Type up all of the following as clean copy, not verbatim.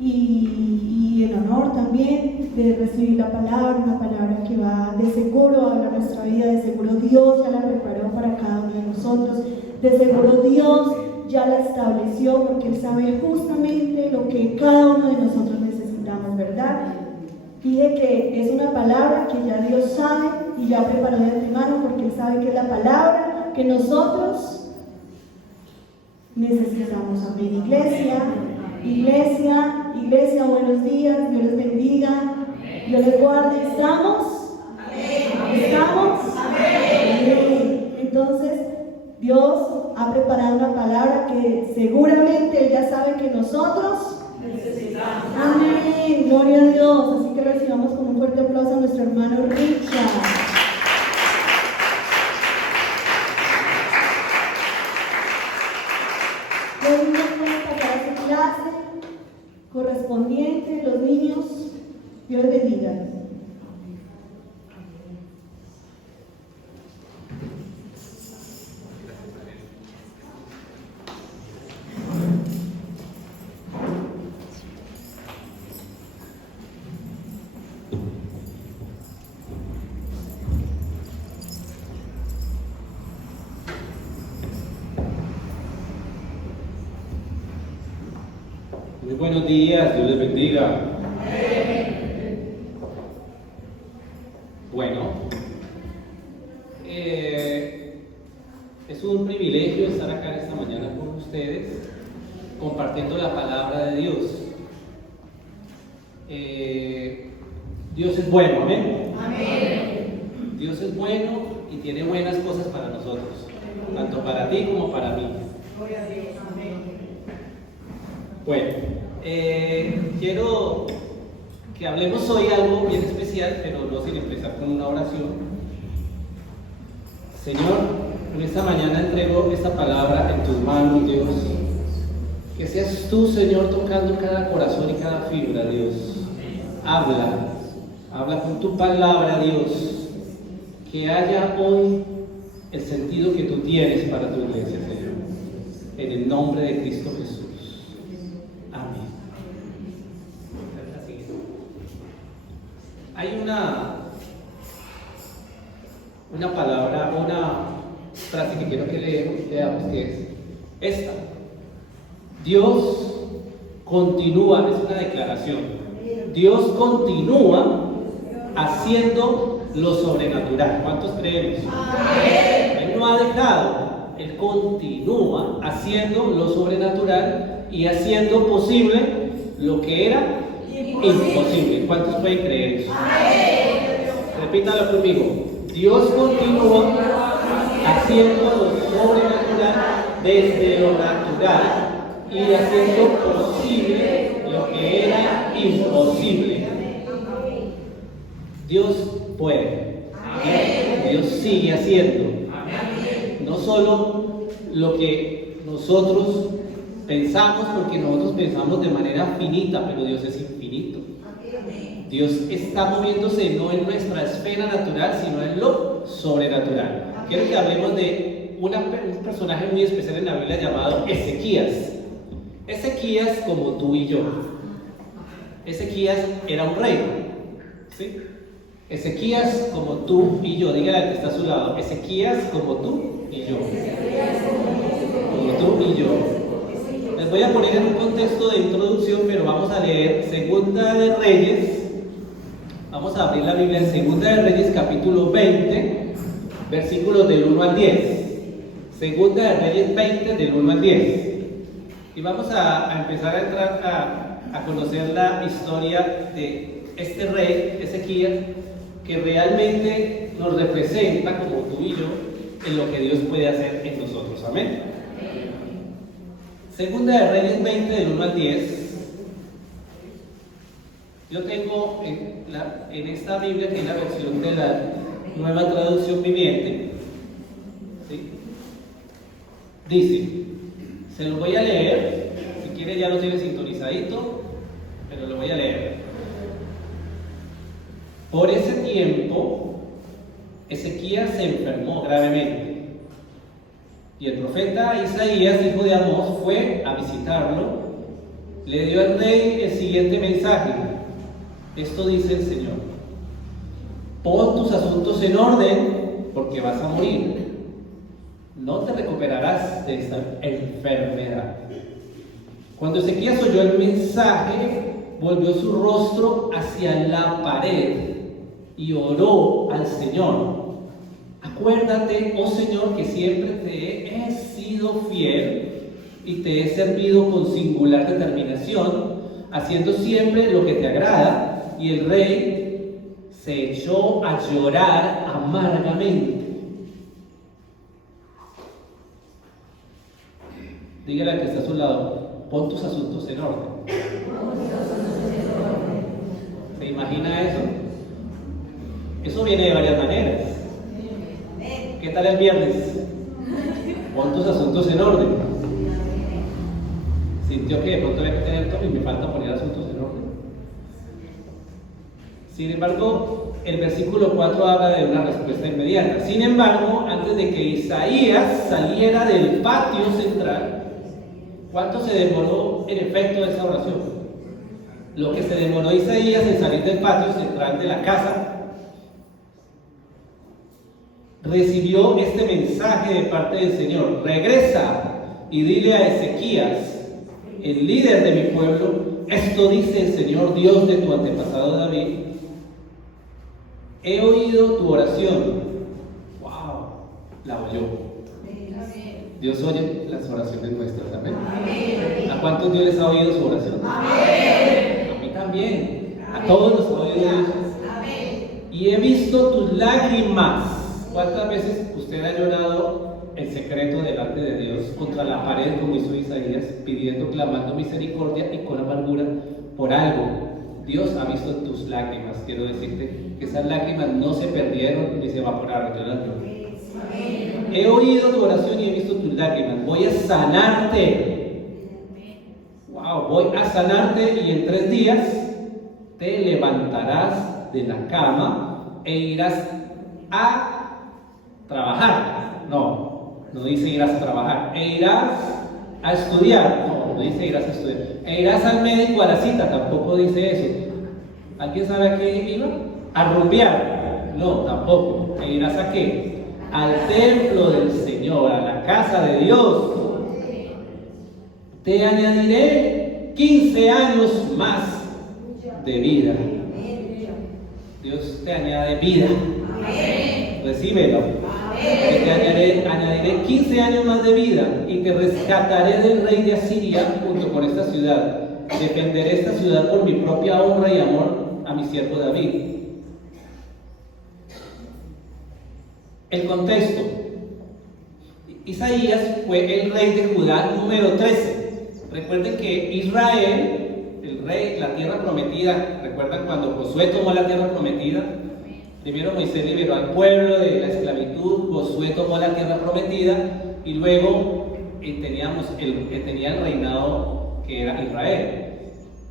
y el honor también de recibir la palabra, una palabra que va de seguro a hablar nuestra vida, de seguro Dios ya la preparó para cada uno de nosotros, de seguro Dios ya la estableció porque Él sabe justamente lo que cada uno de nosotros necesitamos, ¿verdad? Dije que es una palabra que ya Dios sabe y ya preparó de antemano porque Él sabe que es la palabra que nosotros necesitamos. Amén. Iglesia, buenos días, Dios les bendiga, Dios les guarde. ¿Estamos? ¿Estamos? Amén. Entonces, Dios ha preparado una palabra que seguramente Él ya sabe que nosotros necesitamos. Amén. Gloria a Dios. Así que recibamos con un fuerte aplauso a nuestro hermano Richard. Los niños pueden pasar a su clase correspondiente, los niños, Dios les bendiga. Muy buenos días, Dios les bendiga. Bueno, es un privilegio estar acá esta mañana con ustedes, compartiendo la palabra de Dios. Dios es bueno, amén. Dios es bueno y tiene buenas cosas para nosotros, tanto para ti como para mí. Gloria a Dios, amén. Bueno, quiero que hablemos hoy algo bien especial, pero no sin empezar con una oración. Señor, en esta mañana entrego esta palabra en tus manos, Dios. Que seas tú, Señor, tocando cada corazón y cada fibra, Dios. Habla con tu palabra, Dios. Que haya hoy el sentido que tú tienes para tu iglesia, Señor. En el nombre de Cristo Jesús. Amén. Hay una palabra, una frase que quiero que leamos, que es esta. Dios continúa, es una declaración. Dios continúa haciendo lo sobrenatural. ¿Cuántos creemos? Él no ha dejado. Él continúa haciendo lo sobrenatural y haciendo posible lo que era imposible. ¿Cuántos pueden creer eso? Repítalo conmigo. Dios continúa haciendo lo sobrenatural desde lo natural y haciendo posible lo que era imposible. Dios puede. Dios sigue haciendo. No solo lo que nosotros pensamos, porque nosotros pensamos de manera finita, pero Dios es infinito. Dios está moviéndose no en nuestra esfera natural, sino en lo sobrenatural. Quiero que hablemos de un personaje muy especial en la Biblia llamado Ezequías. Ezequías como tú y yo. Ezequías era un rey, ¿sí? Ezequías como tú y yo. Dígale al que está a su lado. Ezequías como tú y yo. Como tú y yo. Les voy a poner en un contexto de introducción, pero vamos a leer Segunda de Reyes. Vamos a abrir la Biblia en Segunda de Reyes, capítulo 20, versículos del 1 al 10. Segunda de Reyes 20, del 1 al 10. Y vamos a empezar a entrar a conocer la historia de este rey, Ezequías, que realmente nos representa, como tú y yo, en lo que Dios puede hacer en nosotros. Amén. Segunda de Reyes 20, del 1 al 10. Yo tengo en esta Biblia, que es la versión de la Nueva Traducción Viviente, ¿sí? Dice, se lo voy a leer, si quiere ya lo tiene sintonizadito, pero lo voy a leer. Por ese tiempo, Ezequías se enfermó gravemente, y el profeta Isaías, hijo de Amós, fue a visitarlo le dio al rey el siguiente mensaje. Esto dice el Señor: pon tus asuntos en orden, porque vas a morir. No te recuperarás de esta enfermedad. Cuando Ezequías oyó el mensaje, volvió su rostro hacia la pared y oró al Señor. Acuérdate, oh Señor, que siempre te he sido fiel y te he servido con singular determinación, haciendo siempre lo que te agrada. Y el rey se echó a llorar amargamente. Dígale al que está a su lado: pon tus asuntos en orden. ¿Se imagina eso? Eso viene de varias maneras. ¿Qué tal el viernes? Pon tus asuntos en orden. Sintió que de pronto había que tener todo y me falta poner asuntos en orden. Sin embargo, el versículo 4 habla de una respuesta inmediata. Sin embargo, antes de que Isaías saliera del patio central, ¿cuánto se demoró en efecto esa oración? Lo que se demoró Isaías en salir del patio central de la casa, recibió este mensaje de parte del Señor: regresa y dile a Ezequías, el líder de mi pueblo, esto dice el Señor Dios de tu antepasado David: he oído tu oración. ¡Wow! La oyó. Dios oye las oraciones nuestras, amén. ¿A cuántos Dios les ha oído su oración? Amén. A mí también. A todos nos ha oído Dios. Y he visto tus lágrimas. ¿Cuántas veces usted ha llorado en secreto delante de Dios contra la pared, como hizo Isaías, pidiendo, clamando misericordia y con amargura por algo? Dios ha visto tus lágrimas. Quiero decirte que esas lágrimas no se perdieron ni se evaporaron. Yo las lloré. He oído tu oración y he visto tus lágrimas. Voy a sanarte. Wow, voy a sanarte y en 3 días te levantarás de la cama e irás a trabajar. No dice irás a trabajar. E irás a estudiar. No dice irás a estudiar. E irás al médico a la cita. Tampoco dice eso. ¿Alguien sabe a qué iba? A rumbear. No, tampoco. ¿E irás a qué? Al templo del Señor, a la casa de Dios. Te añadiré 15 años más de vida. Dios te añade vida. Recíbelo. Te añadiré 15 años más de vida y te rescataré del rey de Asiria junto con esta ciudad. Defenderé esta ciudad por mi propia honra y amor a mi siervo David. El contexto: Isaías fue el rey de Judá número 13. Recuerden que Israel, el rey, la tierra prometida, ¿recuerdan cuando Josué tomó la tierra prometida? Primero Moisés liberó al pueblo de la esclavitud, Josué tomó la tierra prometida y luego teníamos el que tenía el reinado, que era Israel.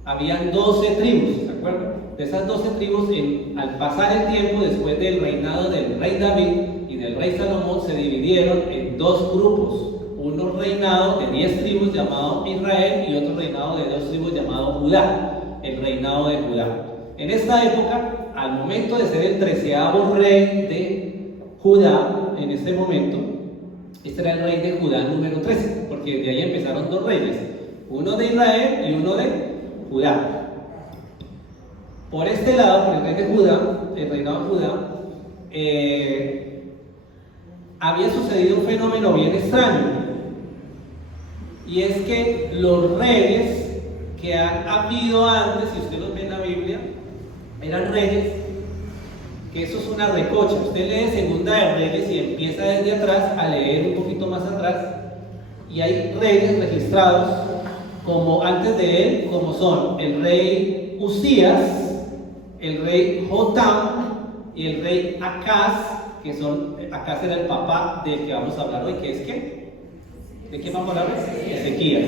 Habían 12 tribus, ¿se acuerdan? De esas 12 tribus, al pasar el tiempo, después del reinado del rey David y del rey Salomón, se dividieron en 2 grupos. Uno reinado de 10 tribus llamado Israel y otro reinado de 2 tribus llamado Judá, el reinado de Judá. En esta época, al momento de ser el 13º rey de Judá, en este momento, este era el rey de Judá número 13, porque de ahí empezaron 2 reyes, uno de Israel y uno de Judá. Por este lado, por el rey de Judá, el reinado de Judá, había sucedido un fenómeno bien extraño, y es que los reyes que han habido antes, si usted los ve en la Biblia, eran reyes, que eso es una recocha. Usted lee Segunda de Reyes y empieza desde atrás a leer un poquito más atrás, y hay reyes registrados como antes de él, como son el rey Usías, el rey Jotam y el rey Acaz, que son, Acaz era el papá del que vamos a hablar hoy, que es ¿qué? ¿De qué vamos a hablar? Ezequías.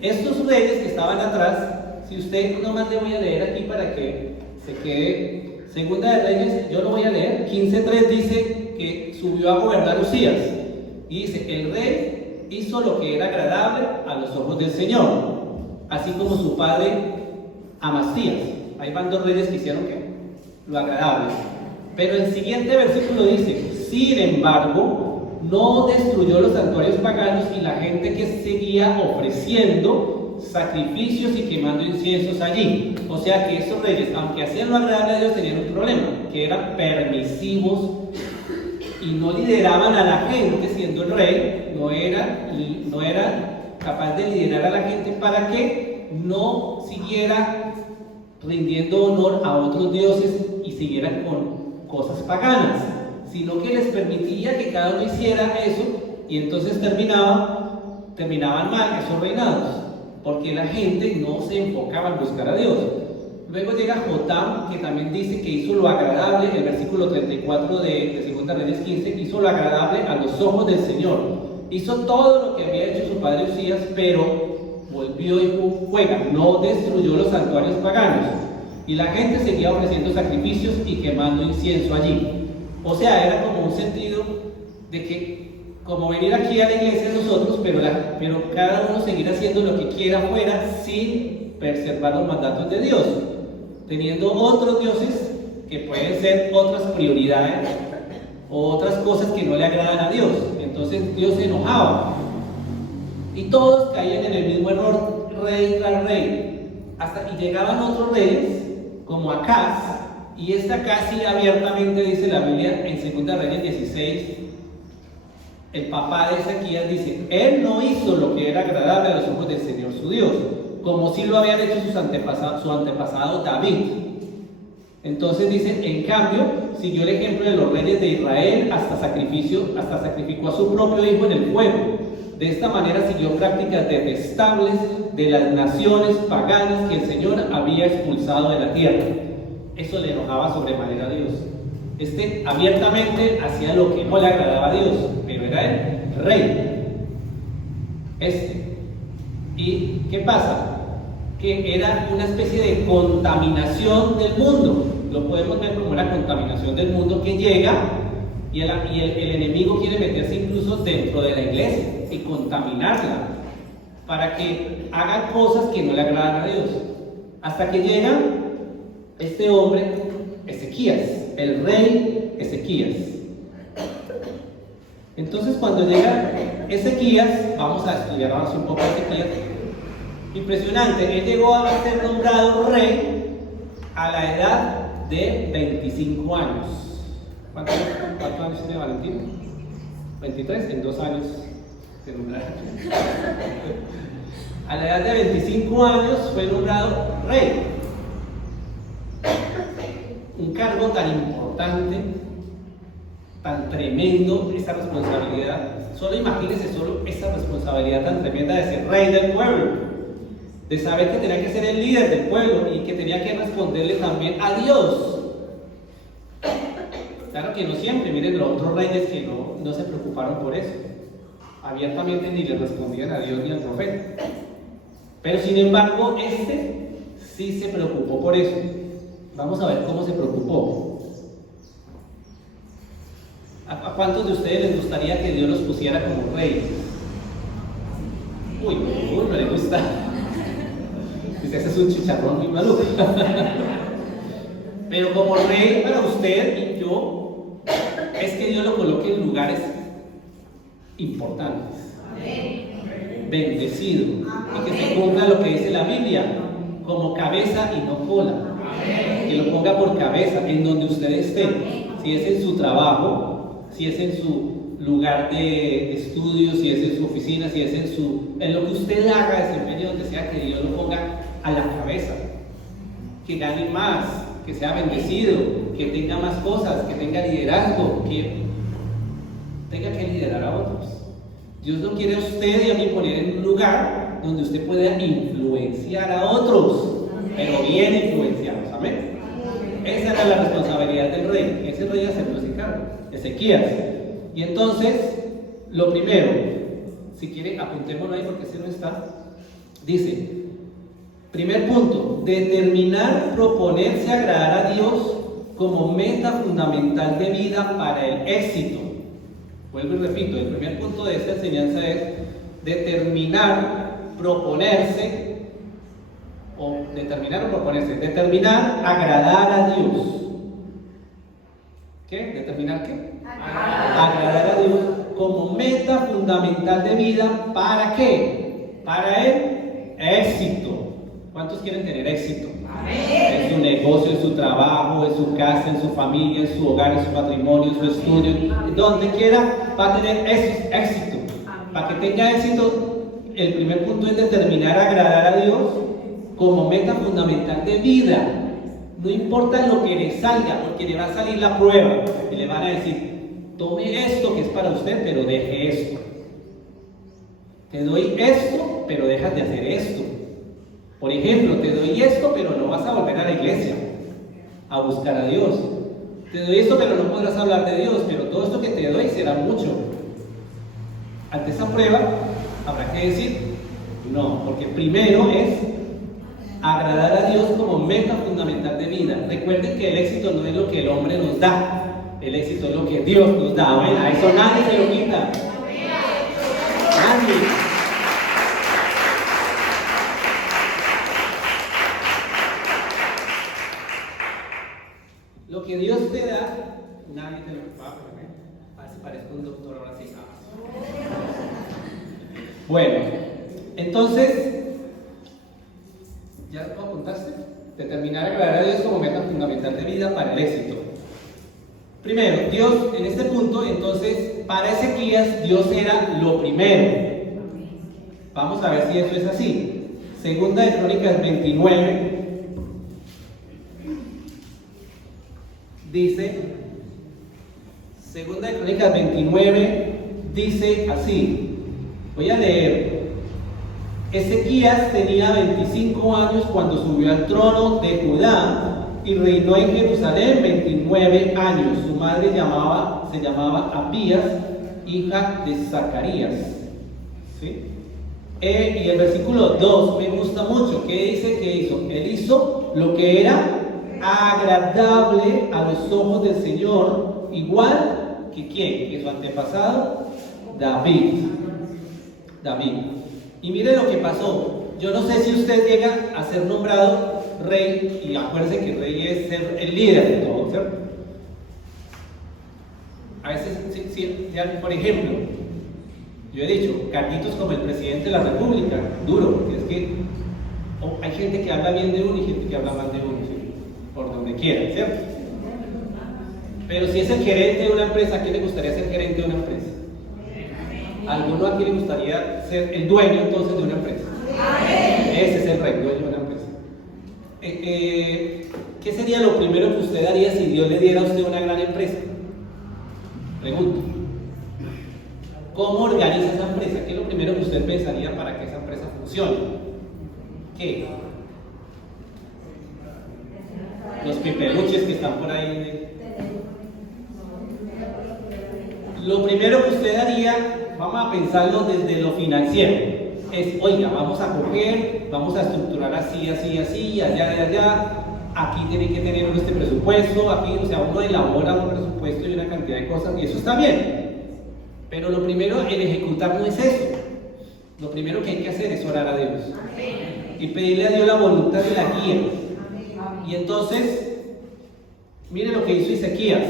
Estos reyes que estaban atrás, si usted nomás le voy a leer aquí para que se quede, Segunda de Reyes, yo lo voy a leer, 15:3 dice que subió a gobernar Usías, y dice, el rey hizo lo que era agradable a los ojos del Señor. así como su padre Amasías. Ahí van dos reyes que hicieron ¿qué? Lo agradable. Pero el siguiente versículo dice: sin embargo, no destruyó los santuarios paganos y la gente que seguía ofreciendo sacrificios y quemando inciensos allí. O sea que esos reyes, aunque hacían lo agradable a Dios, tenían un problema, que eran permisivos y no lideraban a la gente. Siendo el rey, no era capaz de liderar a la gente para que no siguiera rindiendo honor a otros dioses y siguieran con cosas paganas, sino que les permitía que cada uno hiciera eso, y entonces terminaban mal esos reinados, porque la gente no se enfocaba en buscar a Dios. Luego llega Jotam, que también dice que hizo lo agradable, el versículo 34 de 2 Reyes 15, hizo lo agradable a los ojos del Señor. Hizo todo lo que había hecho su padre Usías, pero volvió y juega, no destruyó los santuarios paganos. Y la gente seguía ofreciendo sacrificios y quemando incienso allí. O sea, era como un sentido de que, como venir aquí a la iglesia nosotros, pero cada uno seguir haciendo lo que quiera afuera sin preservar los mandatos de Dios, teniendo otros dioses que pueden ser otras prioridades o otras cosas que no le agradan a Dios. Entonces Dios se enojaba y todos caían en el mismo error, rey tras rey, hasta que llegaban otros reyes como Acaz. Y esta casi abiertamente dice la Biblia en 2 Reyes 16, el papá de Ezequías dice: él no hizo lo que era agradable a los ojos del Señor su Dios, como sí lo habían hecho su antepasado David. Entonces dice: en cambio, siguió el ejemplo de los reyes de Israel, hasta sacrificó a su propio hijo en el fuego. De esta manera siguió prácticas detestables de las naciones paganas que el Señor había expulsado de la tierra. Eso le enojaba sobremanera a Dios. Abiertamente hacía lo que no le agradaba a Dios, pero era el rey. ¿Y qué pasa? Que era una especie de contaminación del mundo. Lo podemos ver como una contaminación del mundo que llega y el enemigo quiere meterse incluso dentro de la iglesia y contaminarla para que hagan cosas que no le agradan a Dios. Hasta que llega este hombre, Ezequías, el rey Ezequías. Entonces, cuando llega Ezequías, vamos a estudiar ahora un poco a Ezequías. Impresionante, él llegó a ser nombrado rey a la edad de 25 años. ¿Cuántos años tiene Valentín? 23, en 2 años se nombraron. A la edad de 25 años fue nombrado rey. Un cargo tan importante, tan tremendo, esa responsabilidad. Solo imagínense esa responsabilidad tan tremenda de ser rey del pueblo, de saber que tenía que ser el líder del pueblo y que tenía que responderle también a Dios. Claro que no siempre, miren los otros reyes que no se preocuparon por eso, abiertamente ni le respondían a Dios ni al profeta. Pero sin embargo, sí se preocupó por eso. Vamos a ver cómo se preocupó. ¿A cuántos de ustedes les gustaría que Dios los pusiera como reyes? Uy, no le gusta. Dice, ese es un chicharrón muy maluco. Pero como rey para usted y yo, es que Dios lo coloque en lugares importantes. Bendecido. Y que se cumpla lo que dice la Biblia, como cabeza y no cola. Que lo ponga por cabeza en donde usted esté, si es en su trabajo, si es en su lugar de estudio, si es en su oficina, si es en lo que usted haga, desempeñe donde sea, que Dios lo ponga a la cabeza, que gane más, que sea bendecido, que tenga más cosas, que tenga liderazgo, que tenga que liderar a otros. Dios no quiere a usted y a mí poner en un lugar donde usted pueda influenciar a otros, pero bien influenciados, amén. Esa era la responsabilidad del rey. Ese rey aceptó ese cargo, Ezequías. Y entonces, lo primero, si quiere apuntémoslo ahí porque ese no está, dice, primer punto, determinar, proponerse agradar a Dios como meta fundamental de vida para el éxito. Vuelvo y repito, el primer punto de esta enseñanza es determinar, proponerse o determinar o proponerse, determinar agradar a Dios. ¿Qué? ¿Determinar qué? Agradar a Dios como meta fundamental de vida. ¿Para qué? Para el éxito. ¿Cuántos quieren tener éxito? En su negocio, en su trabajo, en su casa, en su familia, en su hogar, en su matrimonio, en su estudio, donde quiera va a tener éxito. Para que tenga éxito, el primer punto es determinar agradar a Dios como meta fundamental de vida. No importa lo que le salga, porque le va a salir la prueba y le van a decir, tome esto que es para usted, pero deje esto. Te doy esto, pero dejas de hacer esto. Por ejemplo, te doy esto, pero no vas a volver a la iglesia a buscar a Dios. Te doy esto, pero no podrás hablar de Dios, pero todo esto que te doy será mucho. Ante esa prueba, habrá que decir, no, porque primero es agradar a Dios como meta fundamental de vida. Recuerden que el éxito no es lo que el hombre nos da, el éxito es lo que Dios nos da. Bueno, a eso nadie se lo quita. Nadie. Lo que Dios te da, nadie te lo va a poner. Así parezco un doctor ahora sí. Bueno, entonces, ¿ya lo apuntaste? Determinar agradar a Dios como meta fundamental de vida para el éxito. Primero, Dios, en este punto, entonces, para Ezequías, Dios era lo primero. Vamos a ver si eso es así. Segunda de Crónicas 29. Dice, Segunda de Crónicas 29, dice así, voy a leer. Ezequías tenía 25 años cuando subió al trono de Judá y reinó en Jerusalén 29 años. Su madre se llamaba Abías, hija de Zacarías. ¿Sí? Y el versículo 2 me gusta mucho. ¿Qué dice que hizo? Él hizo lo que era agradable a los ojos del Señor, igual que ¿quién? Que su antepasado David. Y mire lo que pasó. Yo no sé si usted llega a ser nombrado rey, y acuérdense que el rey es ser el líder de todo, ¿cierto? A veces, por ejemplo, yo he dicho, carguitos como el presidente de la república, duro, porque es que hay gente que habla bien de uno y gente que habla mal de uno, ¿sí? Por donde quiera, ¿cierto? Pero si es el gerente de una empresa, ¿a quién le gustaría ser gerente de una empresa? ¿A alguno aquí le gustaría ser el dueño entonces de una empresa? Ese es el rey, dueño de una empresa. ¿Qué sería lo primero que usted haría si Dios le diera a usted una gran empresa? Pregunto. ¿Cómo organiza esa empresa? ¿Qué es lo primero que usted pensaría para que esa empresa funcione? ¿Qué? Los pipeluches que están por ahí. Lo primero que usted haría, vamos a pensarlo desde lo financiero, es, oiga, vamos a coger, vamos a estructurar así, allá, aquí tiene que tener uno este presupuesto, aquí, o sea, uno elabora un presupuesto y una cantidad de cosas, y eso está bien. Pero lo primero en ejecutar no es eso. Lo primero que hay que hacer es orar a Dios. Y pedirle a Dios la voluntad y la guía. Y entonces, mire lo que hizo Ezequías.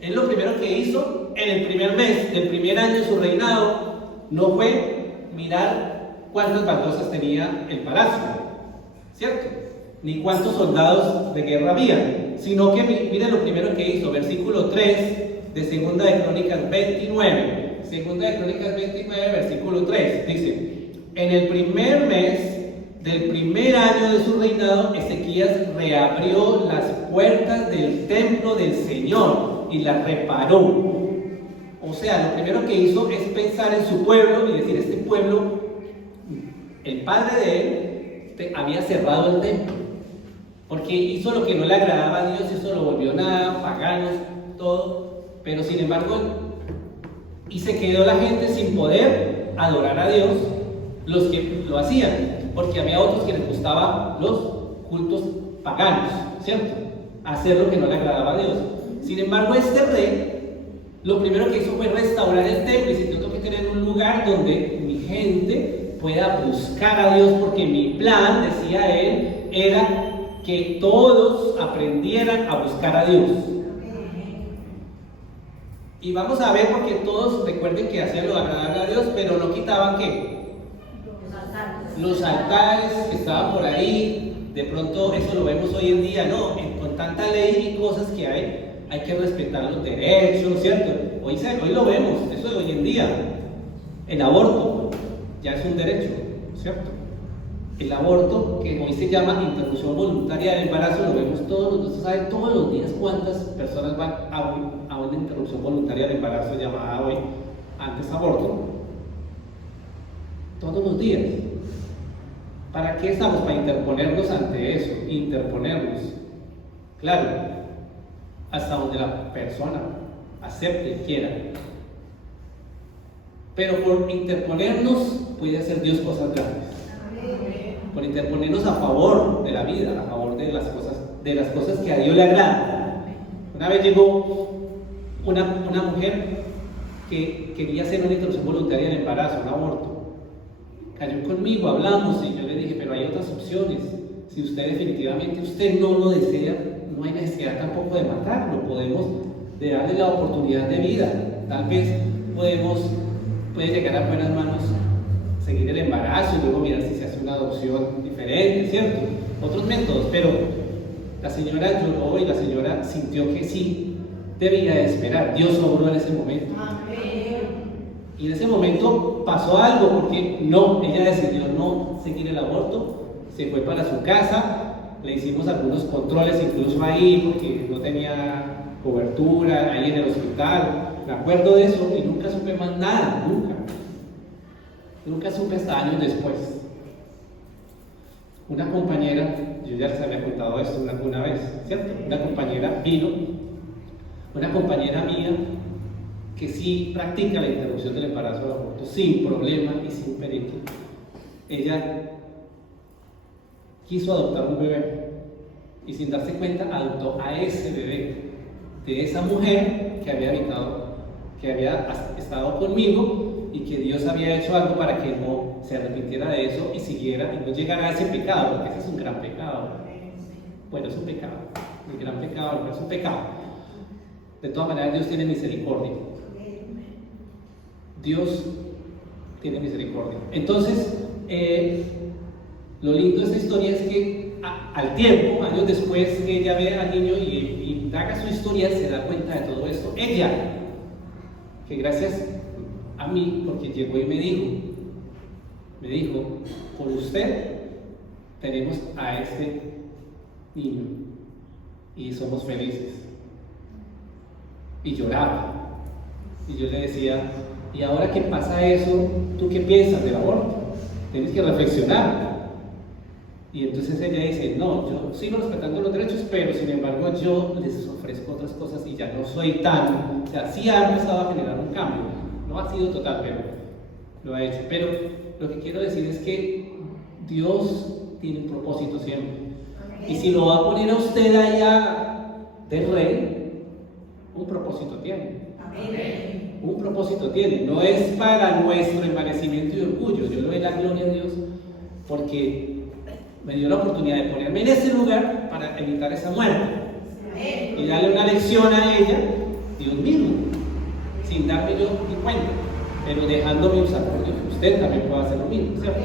Él lo primero que hizo en el primer mes del primer año de su reinado no fue mirar cuántas baldosas tenía el palacio, ¿cierto? Ni cuántos soldados de guerra había, sino que mire lo primero que hizo, versículo 3 de Segunda de Crónicas 29. Segunda de Crónicas 29, versículo 3, dice: en el primer mes del primer año de su reinado, Ezequías reabrió las puertas del templo del Señor y las reparó. O sea, lo primero que hizo es pensar en su pueblo y decir, este pueblo, el padre de él había cerrado el templo, porque hizo lo que no le agradaba a Dios, eso lo volvió nada, paganos, todo, pero sin embargo, y se quedó la gente sin poder adorar a Dios, los que lo hacían, porque había otros que les gustaban los cultos paganos, ¿cierto? Hacer lo que no le agradaba a Dios. Sin embargo, este rey, lo primero que hizo fue restaurar el templo y dice, tengo que tener un lugar donde mi gente pueda buscar a Dios, porque mi plan, decía él, era que todos aprendieran a buscar a Dios. Y vamos a ver, porque todos recuerden que hacían lo agradable a Dios, pero no quitaban ¿qué? Los altares que estaban por ahí. De pronto eso lo vemos hoy en día, ¿no? Con tanta ley y cosas que hay que respetar los derechos, ¿cierto? Hoy lo vemos, eso de hoy en día. El aborto ya es un derecho, ¿cierto? El aborto, que hoy se llama interrupción voluntaria del embarazo, lo vemos todos los días. ¿Usted sabe todos los días cuántas personas van a una interrupción voluntaria del embarazo llamada hoy, antes aborto? Todos los días. ¿Para qué estamos? Para interponernos ante eso, interponernos. Claro, hasta donde la persona acepte, quiera. Pero por interponernos puede hacer Dios cosas grandes. Por interponernos a favor de la vida, a favor de las cosas que a Dios le agradan. Una vez llegó una mujer que quería hacer una interrupción voluntaria del embarazo, un aborto. Cayó conmigo, hablamos y yo le dije, pero hay otras opciones. Si usted definitivamente no lo desea, no hay necesidad tampoco de matarlo. Podemos darle la oportunidad de vida. Tal vez puede llegar a buenas manos, seguir el embarazo y luego mirar si se hace una adopción diferente, ¿cierto? Otros métodos, pero la señora lloró y la señora sintió que sí debía de esperar. Dios obró en ese momento. Y en ese momento pasó algo, porque ella decidió no seguir el aborto, se fue para su casa, le hicimos algunos controles incluso ahí, porque no tenía cobertura ahí en el hospital. Me acuerdo de eso y nunca supe más nada, nunca supe hasta años después. Una compañera, yo ya les había contado esto una vez, ¿cierto? Una compañera vino, una compañera mía, que sí practica la interrupción del embarazo del aborto sin problema y sin perito. Ella quiso adoptar un bebé y sin darse cuenta adoptó a ese bebé de esa mujer que había estado conmigo, y que Dios había hecho algo para que no se arrepintiera de eso y siguiera y no llegara a ese pecado, porque ese es un gran pecado. Bueno, es un pecado, el gran pecado no es un pecado. De todas maneras, Dios tiene misericordia. Dios tiene misericordia. Entonces, lo lindo de esta historia es que al tiempo, años después, que ella ve al niño y indaga su historia, se da cuenta de todo esto. Ella, que gracias a mí, porque llegó y me dijo, por usted tenemos a este niño y somos felices. Y lloraba. Y yo le decía, y ahora que pasa eso, ¿tú qué piensas del aborto? Tienes que reflexionar. Y entonces ella dice, no, yo sigo respetando los derechos, pero sin embargo yo les ofrezco otras cosas y ya no soy tan, o sea, sí ha empezado a generar un cambio, no ha sido total, pero lo ha hecho. Pero lo que quiero decir es que Dios tiene un propósito siempre. Y si lo va a poner a usted allá de rey, un propósito tiene. Un propósito tiene, no es para nuestro envanecimiento y orgullo. Yo le doy la gloria a Dios porque me dio la oportunidad de ponerme en ese lugar para evitar esa muerte y darle una lección a ella, Dios mismo, sin darme yo ni cuenta, pero dejándome usar por Dios. Usted también puede hacer lo mismo, ¿cierto?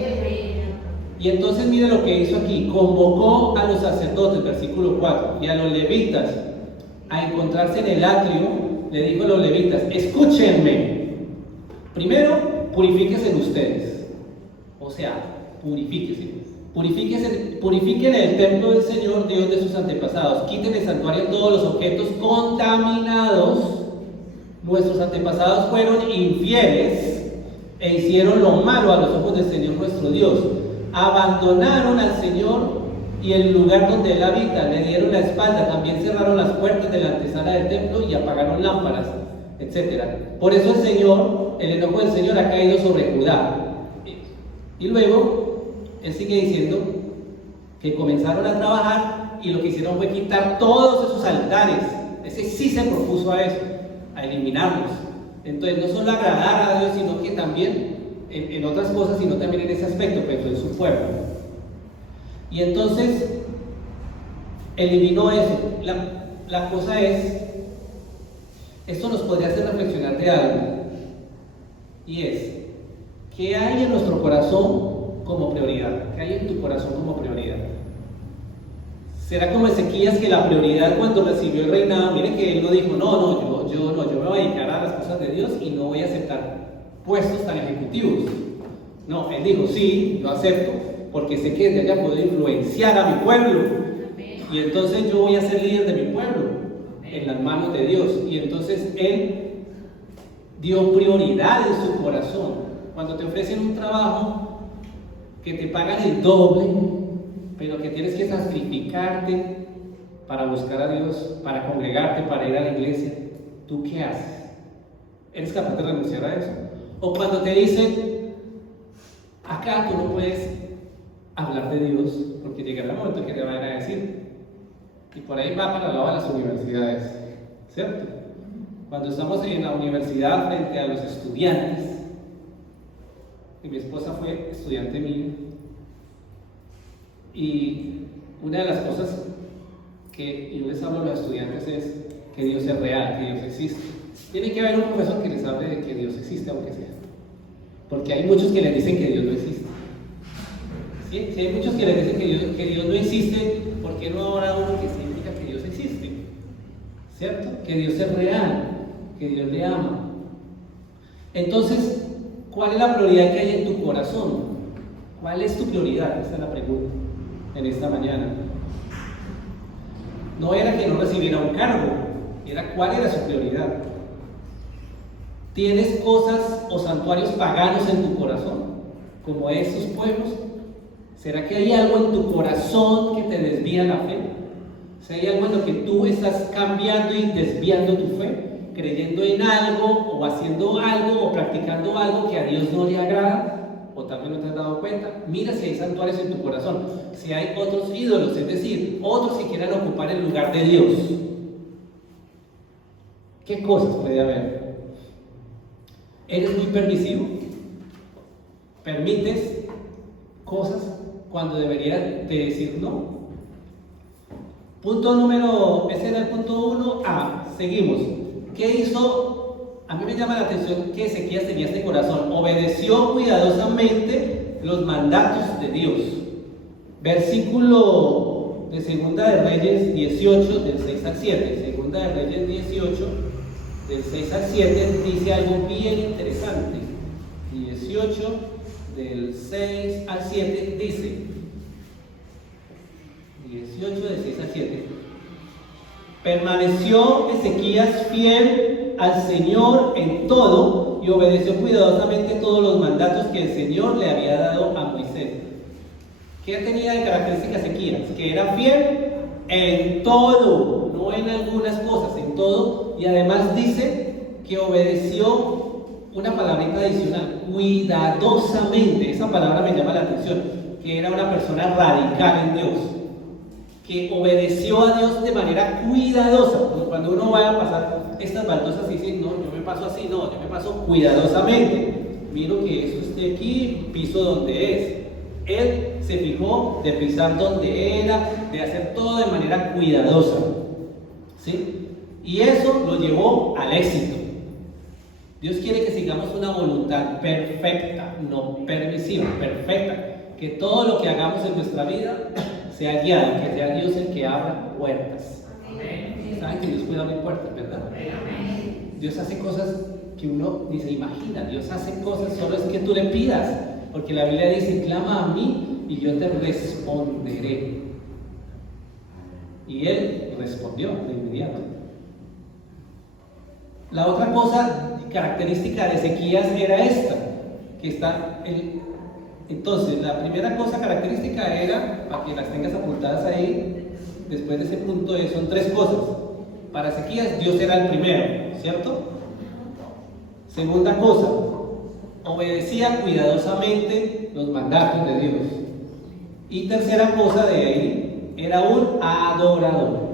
Y entonces mire lo que hizo aquí: convocó a los sacerdotes, versículo 4, y a los levitas a encontrarse en el atrio. Le dijo a los levitas, escúchenme, primero purifíquense ustedes, o sea, purifiquen el templo del Señor Dios de sus antepasados, quiten del santuario todos los objetos contaminados. Nuestros antepasados fueron infieles e hicieron lo malo a los ojos del Señor nuestro Dios, abandonaron al Señor y el lugar donde Él habita, le dieron la espalda, también cerraron las puertas de la antesala del templo y apagaron lámparas, etc. Por eso el enojo del Señor ha caído sobre Judá. Y luego, Él sigue diciendo que comenzaron a trabajar y lo que hicieron fue quitar todos esos altares. Ese sí se propuso a eso, a eliminarlos. Entonces, no solo agradar a Dios, sino que también en otras cosas, sino también en ese aspecto, pero en su pueblo. Y entonces eliminó eso. La cosa es, esto nos podría hacer reflexionar de algo, y es, ¿qué hay en nuestro corazón como prioridad? ¿Qué hay en tu corazón como prioridad? ¿Será como Ezequías, que la prioridad cuando recibió el reinado, miren que él no dijo, yo me voy a dedicar a las cosas de Dios y no voy a aceptar puestos tan ejecutivos? No, él dijo, sí, yo acepto, porque sé que desde allá puedo influenciar a mi pueblo, y entonces yo voy a ser líder de mi pueblo en las manos de Dios. Y entonces él dio prioridad en su corazón. Cuando te ofrecen un trabajo que te pagan el doble, pero que tienes que sacrificarte para buscar a Dios, para congregarte, para ir a la iglesia, ¿tú qué haces? ¿Eres capaz de renunciar a eso? O cuando te dicen, acá tú no puedes hablar de Dios, porque llegará el momento que te van a decir, y por ahí va para el lado de las universidades, ¿cierto? Cuando estamos en la universidad frente a los estudiantes, y mi esposa fue estudiante mía, y una de las cosas que yo les hablo a los estudiantes es que Dios es real, que Dios existe. Tiene que haber un profesor que les hable de que Dios existe, aunque sea. Porque hay muchos que les dicen que Dios no existe. ¿Sí? Si hay muchos que les dicen que Dios no existe, ¿por qué no habrá uno que significa que Dios existe? ¿Cierto? Que Dios es real, que Dios le ama. Entonces, ¿cuál es la prioridad que hay en tu corazón? ¿Cuál es tu prioridad? Esa es la pregunta en esta mañana. No era que no recibiera un cargo, era cuál era su prioridad. ¿Tienes cosas o santuarios paganos en tu corazón, como esos pueblos? ¿Será que hay algo en tu corazón que te desvía la fe? ¿Si hay algo en lo que tú estás cambiando y desviando tu fe? ¿Creyendo en algo o haciendo algo o practicando algo que a Dios no le agrada? ¿O también no te has dado cuenta? Mira si hay santuarios en tu corazón, si hay otros ídolos, es decir, otros que quieran ocupar el lugar de Dios. ¿Qué cosas puede haber? ¿Eres muy permisivo? ¿Permites cosas cuando deberías de decir no? Ese era el punto 1A. Seguimos. ¿Qué hizo? A mí me llama la atención que Ezequías tenía este corazón. Obedeció cuidadosamente los mandatos de Dios. Versículo de Segunda de Reyes 18, del 6 al 7. Segunda de Reyes 18, del 6 al 7, dice algo bien interesante. 18, del 6 al 7, dice, 18 del 6 al 7, permaneció Ezequías fiel al Señor en todo y obedeció cuidadosamente todos los mandatos que el Señor le había dado a Moisés. ¿Qué tenía de característica Ezequías? Que era fiel en todo, no en algunas cosas, en todo, y además dice que obedeció una palabrita adicional, cuidadosamente. Esa palabra me llama la atención, que era una persona radical en Dios, que obedeció a Dios de manera cuidadosa. Cuando uno vaya a pasar estas baldosas y dice, no, yo me paso así, no, yo me paso cuidadosamente. Miro que eso esté aquí, piso donde es. Él se fijó de pisar donde era, de hacer todo de manera cuidadosa. ¿Sí? Y eso lo llevó al éxito. Dios quiere que sigamos una voluntad perfecta, no permisiva, perfecta. Que todo lo que hagamos en nuestra vida sea guiado, que sea Dios el que abra puertas. Amén. Saben que Dios puede abrir puertas, ¿verdad? Amén. Dios hace cosas que uno ni se imagina. Dios hace cosas, solo es que tú le pidas. Porque la Biblia dice, clama a mí y yo te responderé. Y él respondió de inmediato. La otra cosa característica de Ezequías era esta, que está entonces, la primera cosa característica era, para que las tengas apuntadas ahí, después de ese punto, son tres cosas. Para Ezequías, Dios era el primero, ¿cierto? Segunda cosa, obedecía cuidadosamente los mandatos de Dios. Y tercera cosa de ahí, era un adorador.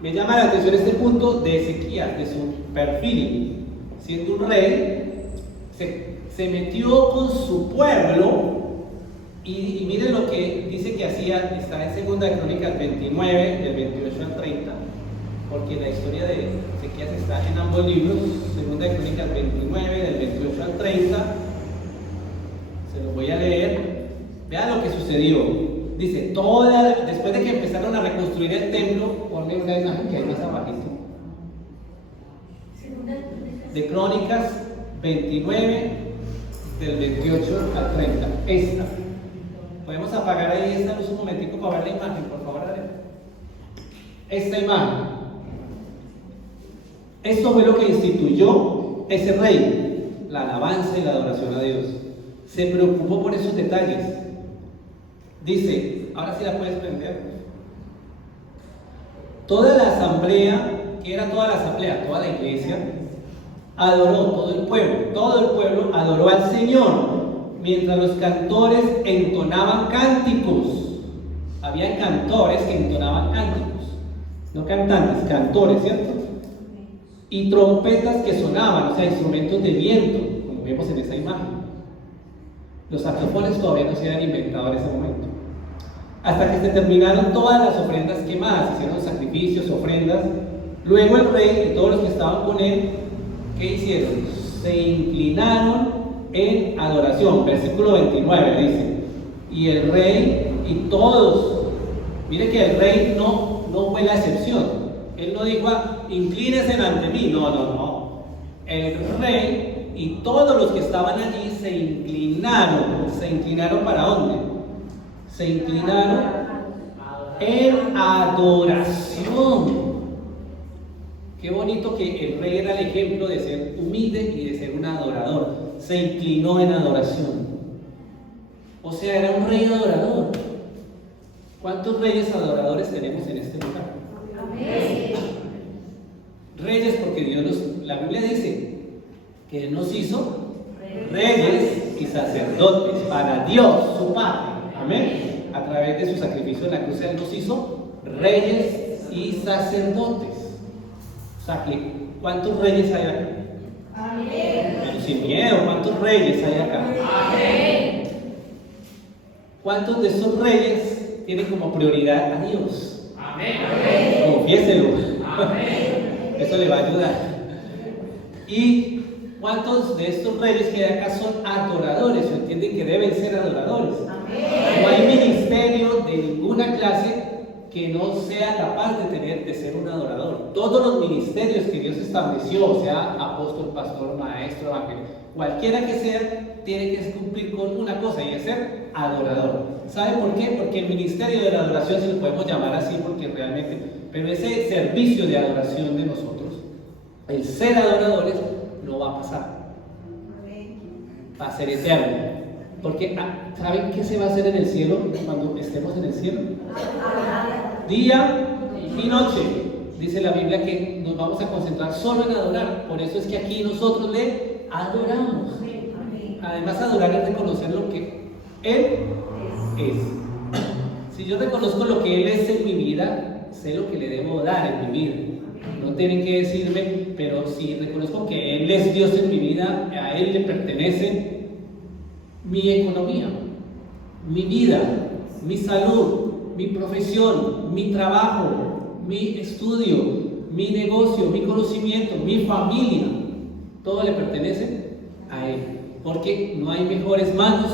Me llama la atención este punto de Ezequías, de su perfil. Siendo un rey, se se metió con su pueblo y miren lo que dice que hacía, está en 2 de Crónicas 29, del 28 al 30, porque la historia de Ezequías está en ambos libros, 2 de Crónicas 29, del 28 al 30, se los voy a leer. Vean lo que sucedió. Dice, después de que empezaron a reconstruir el templo, ponle una imagen que hay más abajito. De Crónicas 29, del 28 al 30. Esta. Podemos apagar ahí esta luz un momentico para ver la imagen, por favor. Esta imagen. Esto fue lo que instituyó ese rey, la alabanza y la adoración a Dios. Se preocupó por esos detalles. Dice, ahora sí la puedes prender. Toda la asamblea, que era toda la asamblea, toda la iglesia, adoró, todo el pueblo adoró al Señor, mientras los cantores entonaban cánticos. Había cantores que entonaban cánticos, no cantantes, cantores, ¿cierto? Y trompetas que sonaban, o sea, instrumentos de viento, como vemos en esa imagen. Los saxofones todavía no se habían inventado en ese momento. Hasta que se terminaron todas las ofrendas quemadas, hicieron sacrificios, ofrendas. Luego el rey y todos los que estaban con él, ¿qué hicieron? Se inclinaron en adoración. Versículo 29 dice, y el rey y todos, mire que el rey no fue la excepción. Él no dijo, inclínense ante mí. No. El rey y todos los que estaban allí se inclinaron. ¿Se inclinaron para dónde? Se inclinaron en adoración. Qué bonito que el rey era el ejemplo de ser humilde y de ser un adorador. Se inclinó en adoración. O sea, era un rey adorador. ¿Cuántos reyes adoradores tenemos en este lugar? Amén. Reyes, porque la Biblia dice que Él nos hizo reyes y sacerdotes para Dios, su Padre. Amén. A través de su sacrificio en la cruz, Él nos hizo reyes y sacerdotes. O sea que, ¿cuántos reyes hay acá? Amén. Sin miedo, ¿cuántos reyes hay acá? Amén. ¿Cuántos de esos reyes tienen como prioridad a Dios? Amén. Confiéselo. Amén. Eso le va a ayudar. ¿Y cuántos de estos reyes que hay acá son adoradores o entienden que deben ser adoradores? Amén. No hay ministerio de ninguna clase que no sea capaz de ser un adorador. Todos los ministerios que Dios estableció, sea apóstol, pastor, maestro, evangelista, cualquiera que sea, tiene que cumplir con una cosa y es ser adorador. ¿Sabe por qué? Porque el ministerio de la adoración, si lo podemos llamar así, porque realmente, pero ese servicio de adoración de nosotros, el ser adoradores, no va a pasar. Va a ser eterno. Porque, ¿saben qué se va a hacer en el cielo cuando estemos en el cielo? Día y noche. Dice la Biblia que nos vamos a concentrar solo en adorar. Por eso es que aquí nosotros le adoramos. Además, adorar es reconocer lo que Él es. Si yo reconozco lo que Él es en mi vida, sé lo que le debo dar en mi vida. No tienen que decirme, pero si reconozco que Él es Dios en mi vida, a Él le pertenece mi economía, mi vida, mi salud, mi profesión, mi trabajo, mi estudio, mi negocio, mi conocimiento, mi familia, todo le pertenece a Él, porque no hay mejores manos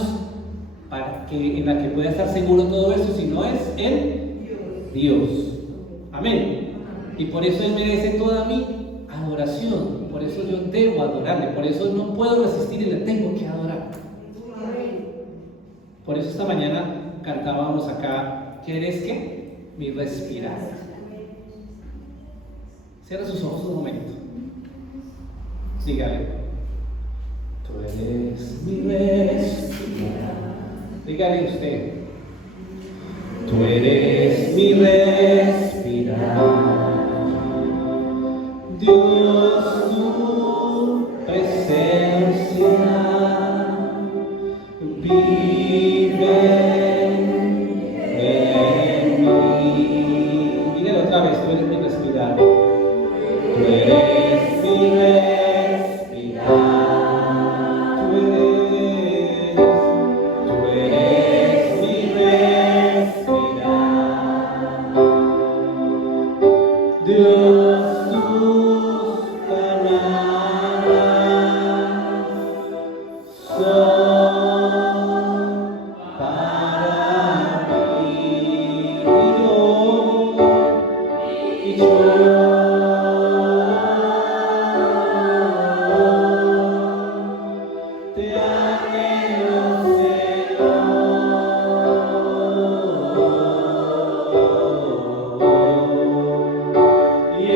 en la que pueda estar seguro todo eso, si no es Él, Dios. Amén. Y por eso Él merece toda mi adoración, por eso yo debo adorarle, por eso no puedo resistir y le tengo que adorar. Por eso esta mañana cantábamos acá, ¿qué eres qué? Mi respirar. Cierra sus ojos un momento. Dígale. Tú eres mi respirar. Dígale usted. Tú eres mi respirar. Dios, tu presencia. Vive en mí. Dígale otra vez, tú eres mi respirar. Tú eres mi respirar. Tú eres Dios, tus palabras son para mí. Y yo te anhelo, Señor, y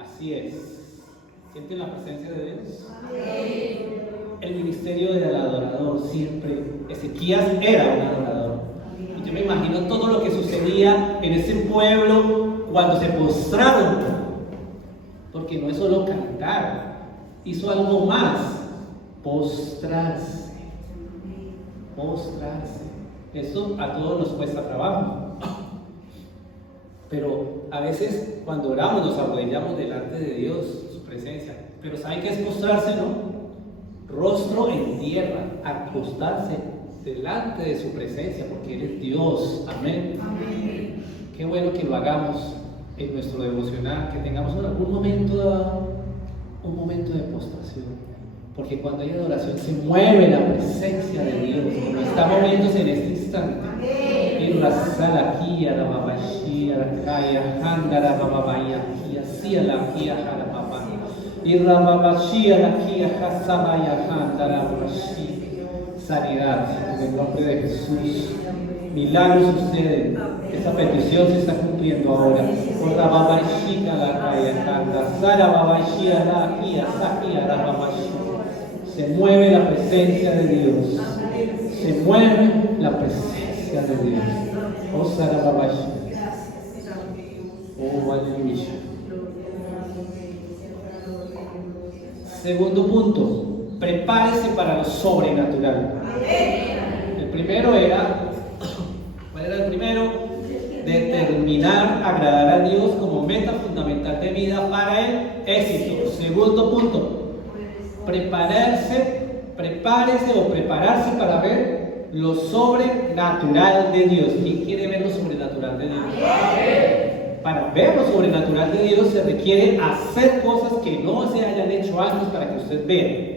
así es. ¿Sienten la presencia de Dios? El ministerio del adorador siempre. Ezequías era un adorador. Y yo me imagino todo lo que sucedía en ese pueblo cuando se postraron. Porque no es solo cantar, hizo algo más: postrarse. Postrarse. Eso a todos nos cuesta trabajo. Pero a veces cuando oramos nos arrodillamos delante de Dios, su presencia. Pero ¿saben qué es postrarse, no? Rostro en tierra, acostarse delante de su presencia, porque Él es Dios. Amén. Amén. Qué bueno que lo hagamos en nuestro devocional, que tengamos un momento de postración, porque cuando hay adoración se mueve la presencia de Dios, como está moviéndose en este instante. Y la sala aquí, a la babashia, la kaya, handara bababaya, y así a la kia, a la babá. Y la babashia, la kia, hasabaya, handara babashi. Sanidad en el nombre de Jesús. Milagros suceden. Esa petición se está cumpliendo ahora. Por la babashika, la kaya, handa, sara babashia, la kia, sakia, la babashi. Se mueve la presencia de Dios. Se mueve la presencia de Dios. Oh, Sara Babashi. Oh, aleluya. Segundo punto: prepárese para lo sobrenatural. El primero era, ¿cuál era el primero? Determinar agradar a Dios como meta fundamental de vida para el éxito. Segundo punto: prepárese o prepararse para ver lo sobrenatural de Dios. ¿Quién quiere ver lo sobrenatural de Dios? Para ver lo sobrenatural de Dios se requiere hacer cosas que no se hayan hecho antes para que usted vea.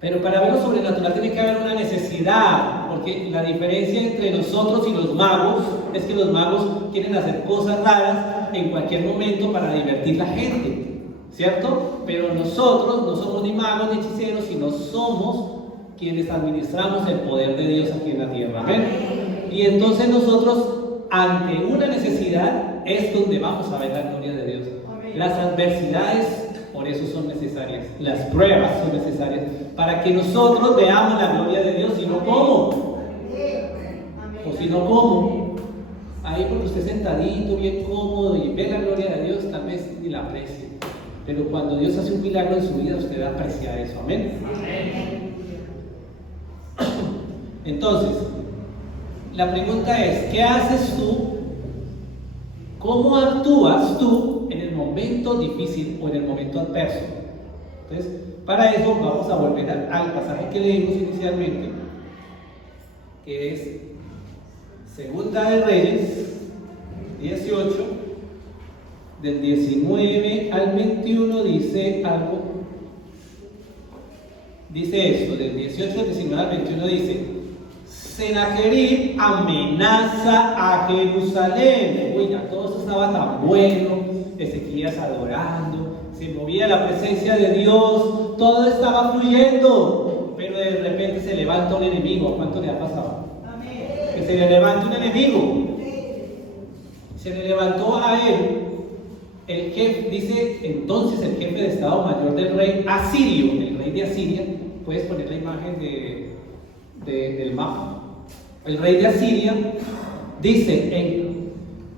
Pero para ver lo sobrenatural tiene que haber una necesidad, porque la diferencia entre nosotros y los magos es que los magos quieren hacer cosas raras en cualquier momento para divertir a la gente, ¿cierto? Pero nosotros no somos ni magos ni hechiceros, sino somos quienes administramos el poder de Dios aquí en la tierra. ¿Amén? Y entonces nosotros, ante una necesidad, es donde vamos a ver la gloria de Dios. Las adversidades, por eso son necesarias. Las pruebas son necesarias para que nosotros veamos la gloria de Dios. Si no, ¿cómo? O si no, ¿cómo? Ahí porque usted sentadito, bien cómodo y ve la gloria de Dios, tal vez ni la aprecie. Pero cuando Dios hace un milagro en su vida, usted aprecia eso. Amén. Entonces, la pregunta es: ¿qué haces tú? ¿Cómo actúas tú en el momento difícil o en el momento adverso? Entonces, para eso vamos a volver al pasaje que leímos inicialmente, que es Segunda de Reyes 18, del 19 al 21, dice algo. Dice esto, del 18 al 19 al 21 dice: Sennacherib amenaza a Jerusalén. Uy, ya todo eso estaba tan bueno. Ezequías adorando, se movía la presencia de Dios, todo estaba fluyendo. Pero de repente se levanta un enemigo. ¿A cuánto le ha pasado? Amén. Que se le levanta un enemigo. Se le levantó a él el jefe, dice entonces el jefe de Estado Mayor del rey asirio, el rey de Asiria. Puedes poner la imagen del mapa. El rey de Asiria dice,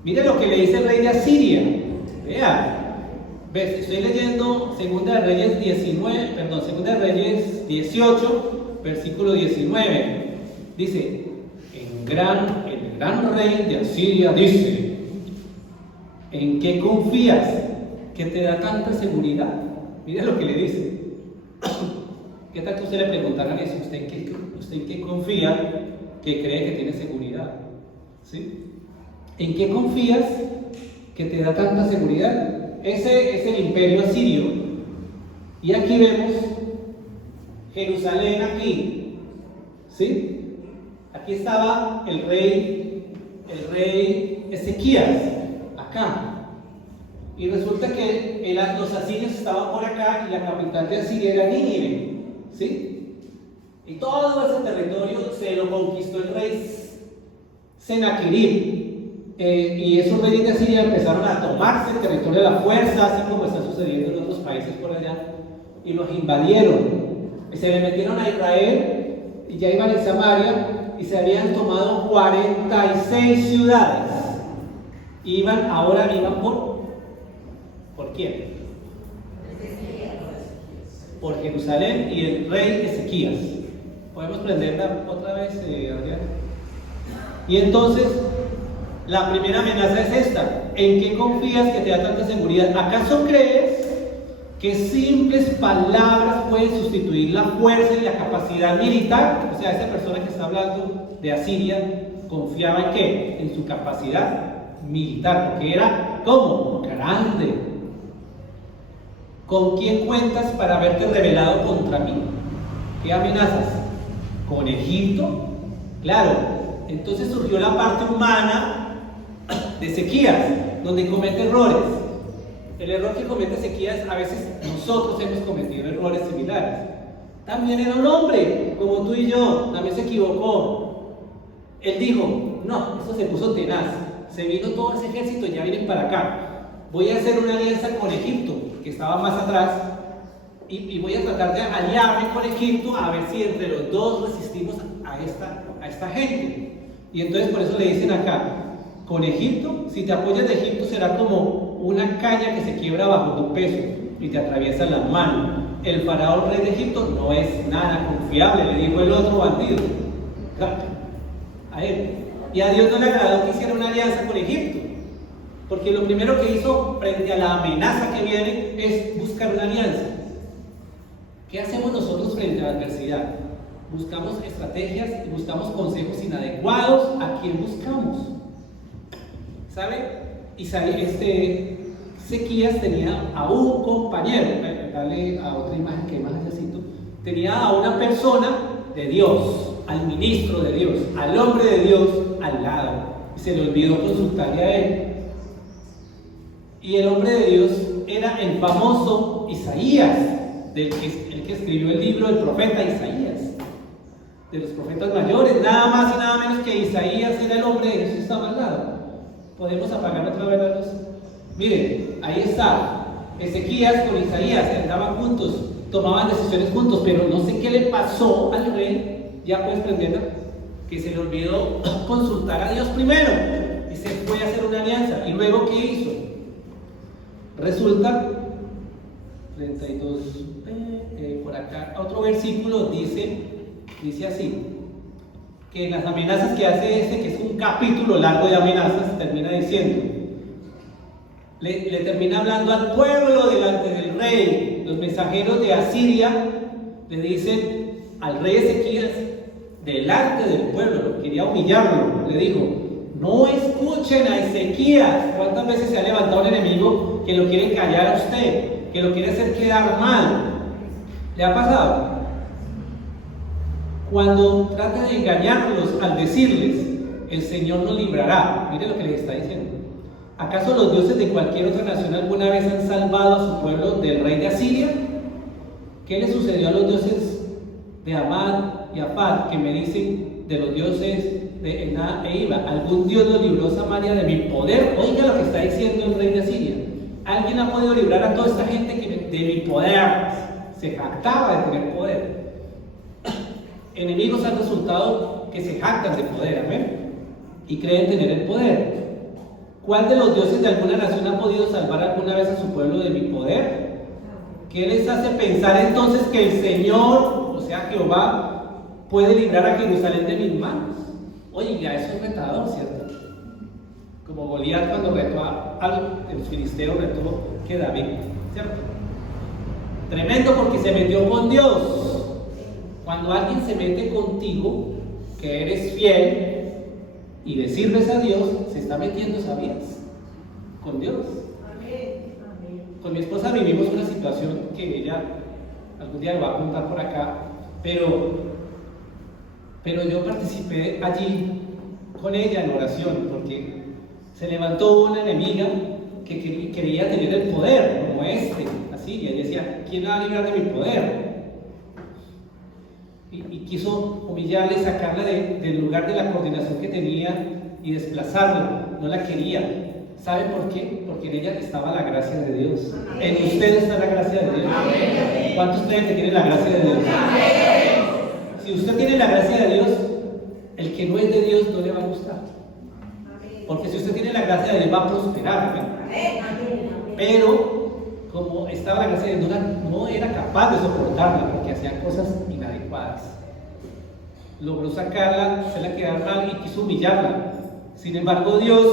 mire lo que le dice el rey de Asiria. Vea, estoy leyendo Segunda de Reyes 18, versículo 19. Dice, el gran rey de Asiria dice: ¿En qué confías que te da tanta seguridad? Mira lo que le dice. ¿Qué tal que usted le preguntaran eso? ¿Usted en qué confía que cree que tiene seguridad? ¿Sí? ¿En qué confías que te da tanta seguridad? Ese es el imperio asirio. Y aquí vemos Jerusalén aquí. ¿Sí? Aquí estaba el rey Ezequías, acá. Y resulta que los asirios estaban por acá y la capital de Asiria era Nínive. ¿Sí? Y todo ese territorio se lo conquistó el rey Sennacherib. Y esos reyes de Asiria empezaron a tomarse el territorio a la fuerza, así como está sucediendo en otros países por allá, y los invadieron. Y se le metieron a Israel, y ya iban en Samaria, y se habían tomado 46 ciudades. Ahora iban ¿por quién? Por Jerusalén y el rey Ezequías. ¿Podemos prenderla otra vez, Adrián? Y entonces, la primera amenaza es esta. ¿En qué confías que te da tanta seguridad? ¿Acaso crees que simples palabras pueden sustituir la fuerza y la capacidad militar? O sea, esa persona que está hablando de Asiria confiaba en ¿qué? En su capacidad militar, porque era, ¿cómo? Grande. ¿Con quién cuentas para haberte rebelado contra mí? ¿Qué amenazas? ¿Con Egipto? Claro, entonces surgió la parte humana de Ezequías, donde comete errores. El error que comete Ezequías, a veces nosotros hemos cometido errores similares. También era un hombre, como tú y yo, también se equivocó. Él dijo, no, esto se puso tenaz, se vino todo ese ejército, ya vienen para acá. Voy a hacer una alianza con Egipto, que estaba más atrás, y voy a tratar de aliarme con Egipto a ver si entre los dos resistimos a esta gente. Y entonces por eso le dicen acá, con Egipto, si te apoyas de Egipto será como una caña que se quiebra bajo tu peso y te atraviesa la mano. El faraón rey de Egipto no es nada confiable, le dijo el otro bandido a él. Y a Dios no le agradó que hiciera una alianza con Egipto, porque lo primero que hizo frente a la amenaza que viene es buscar una alianza. ¿Qué hacemos nosotros frente a la adversidad? Buscamos estrategias y buscamos consejos inadecuados. ¿A quién buscamos? ¿Sabe? Ezequías tenía a un compañero, dale a otra imagen que más necesito, tenía a una persona de Dios, al ministro de Dios, al hombre de Dios al lado, y se le olvidó consultarle a él. Y el hombre de Dios era el famoso Isaías, el que escribió el libro del profeta Isaías, de los profetas mayores, nada más y nada menos que Isaías era el hombre de Dios que estaba al lado. ¿Podemos apagar otra vez la luz? Miren, ahí está, Ezequías con Isaías andaban juntos, tomaban decisiones juntos, pero no sé qué le pasó al rey, ya puedes prenderla, que se le olvidó consultar a Dios primero, y se fue a hacer una alianza. ¿Y luego qué hizo? Resulta, 32, por acá, otro versículo dice así, que en las amenazas que hace que es un capítulo largo de amenazas, termina diciendo, le termina hablando al pueblo delante del rey. Los mensajeros de Asiria le dicen al rey Ezequías, delante del pueblo, quería humillarlo, le dijo, no escuchen a Ezequías. ¿Cuántas veces se ha levantado el enemigo que lo quiere callar a usted, que lo quiere hacer quedar mal? ¿Le ha pasado? Cuando trata de engañarlos al decirles, el Señor nos librará. Mire lo que les está diciendo. ¿Acaso los dioses de cualquier otra nación alguna vez han salvado a su pueblo del rey de Asiria? ¿Qué le sucedió a los dioses de Amad y Afad que me dicen de los dioses de Ená e Iba? ¿Algún dios los libró Samaria de mi poder? Oiga lo que está diciendo el rey de Asiria. ¿Alguien ha podido librar a toda esta gente de mi poder? Se jactaba de tener poder. Enemigos han resultado que se jactan de poder, amén, y creen tener el poder. ¿Cuál de los dioses de alguna nación ha podido salvar alguna vez a su pueblo de mi poder? ¿Qué les hace pensar entonces que el Señor, o sea Jehová, puede librar a Jerusalén de mis manos? Oye, ya eso es retador, ¿cierto? Como Goliat cuando retó a los filisteos, retó que David, ¿cierto? Tremendo porque se metió con Dios. Cuando alguien se mete contigo, que eres fiel y le sirves a Dios, se está metiendo, ¿sabías? Con Dios. Con mi esposa vivimos una situación que ella algún día le va a contar por acá, pero yo participé allí con ella en oración, porque se levantó una enemiga que quería tener el poder, como así, y ella decía, ¿quién va a librar de mi poder? Y quiso humillarla y sacarla del lugar de la coordinación que tenía y desplazarla, no la quería. ¿Saben por qué? Porque en ella estaba la gracia de Dios. En usted está la gracia de Dios. ¿Cuántos creen que tienen la gracia de Dios? Si usted tiene la gracia de Dios, el que no es de Dios no le va a gustar. Porque si usted tiene la gracia de Dios, va a prosperar, ¿verdad? Pero como estaba la gracia de Dios, no era capaz de soportarla porque hacía cosas inadecuadas. Logró sacarla, hacerla quedar mal y quiso humillarla. Sin embargo, Dios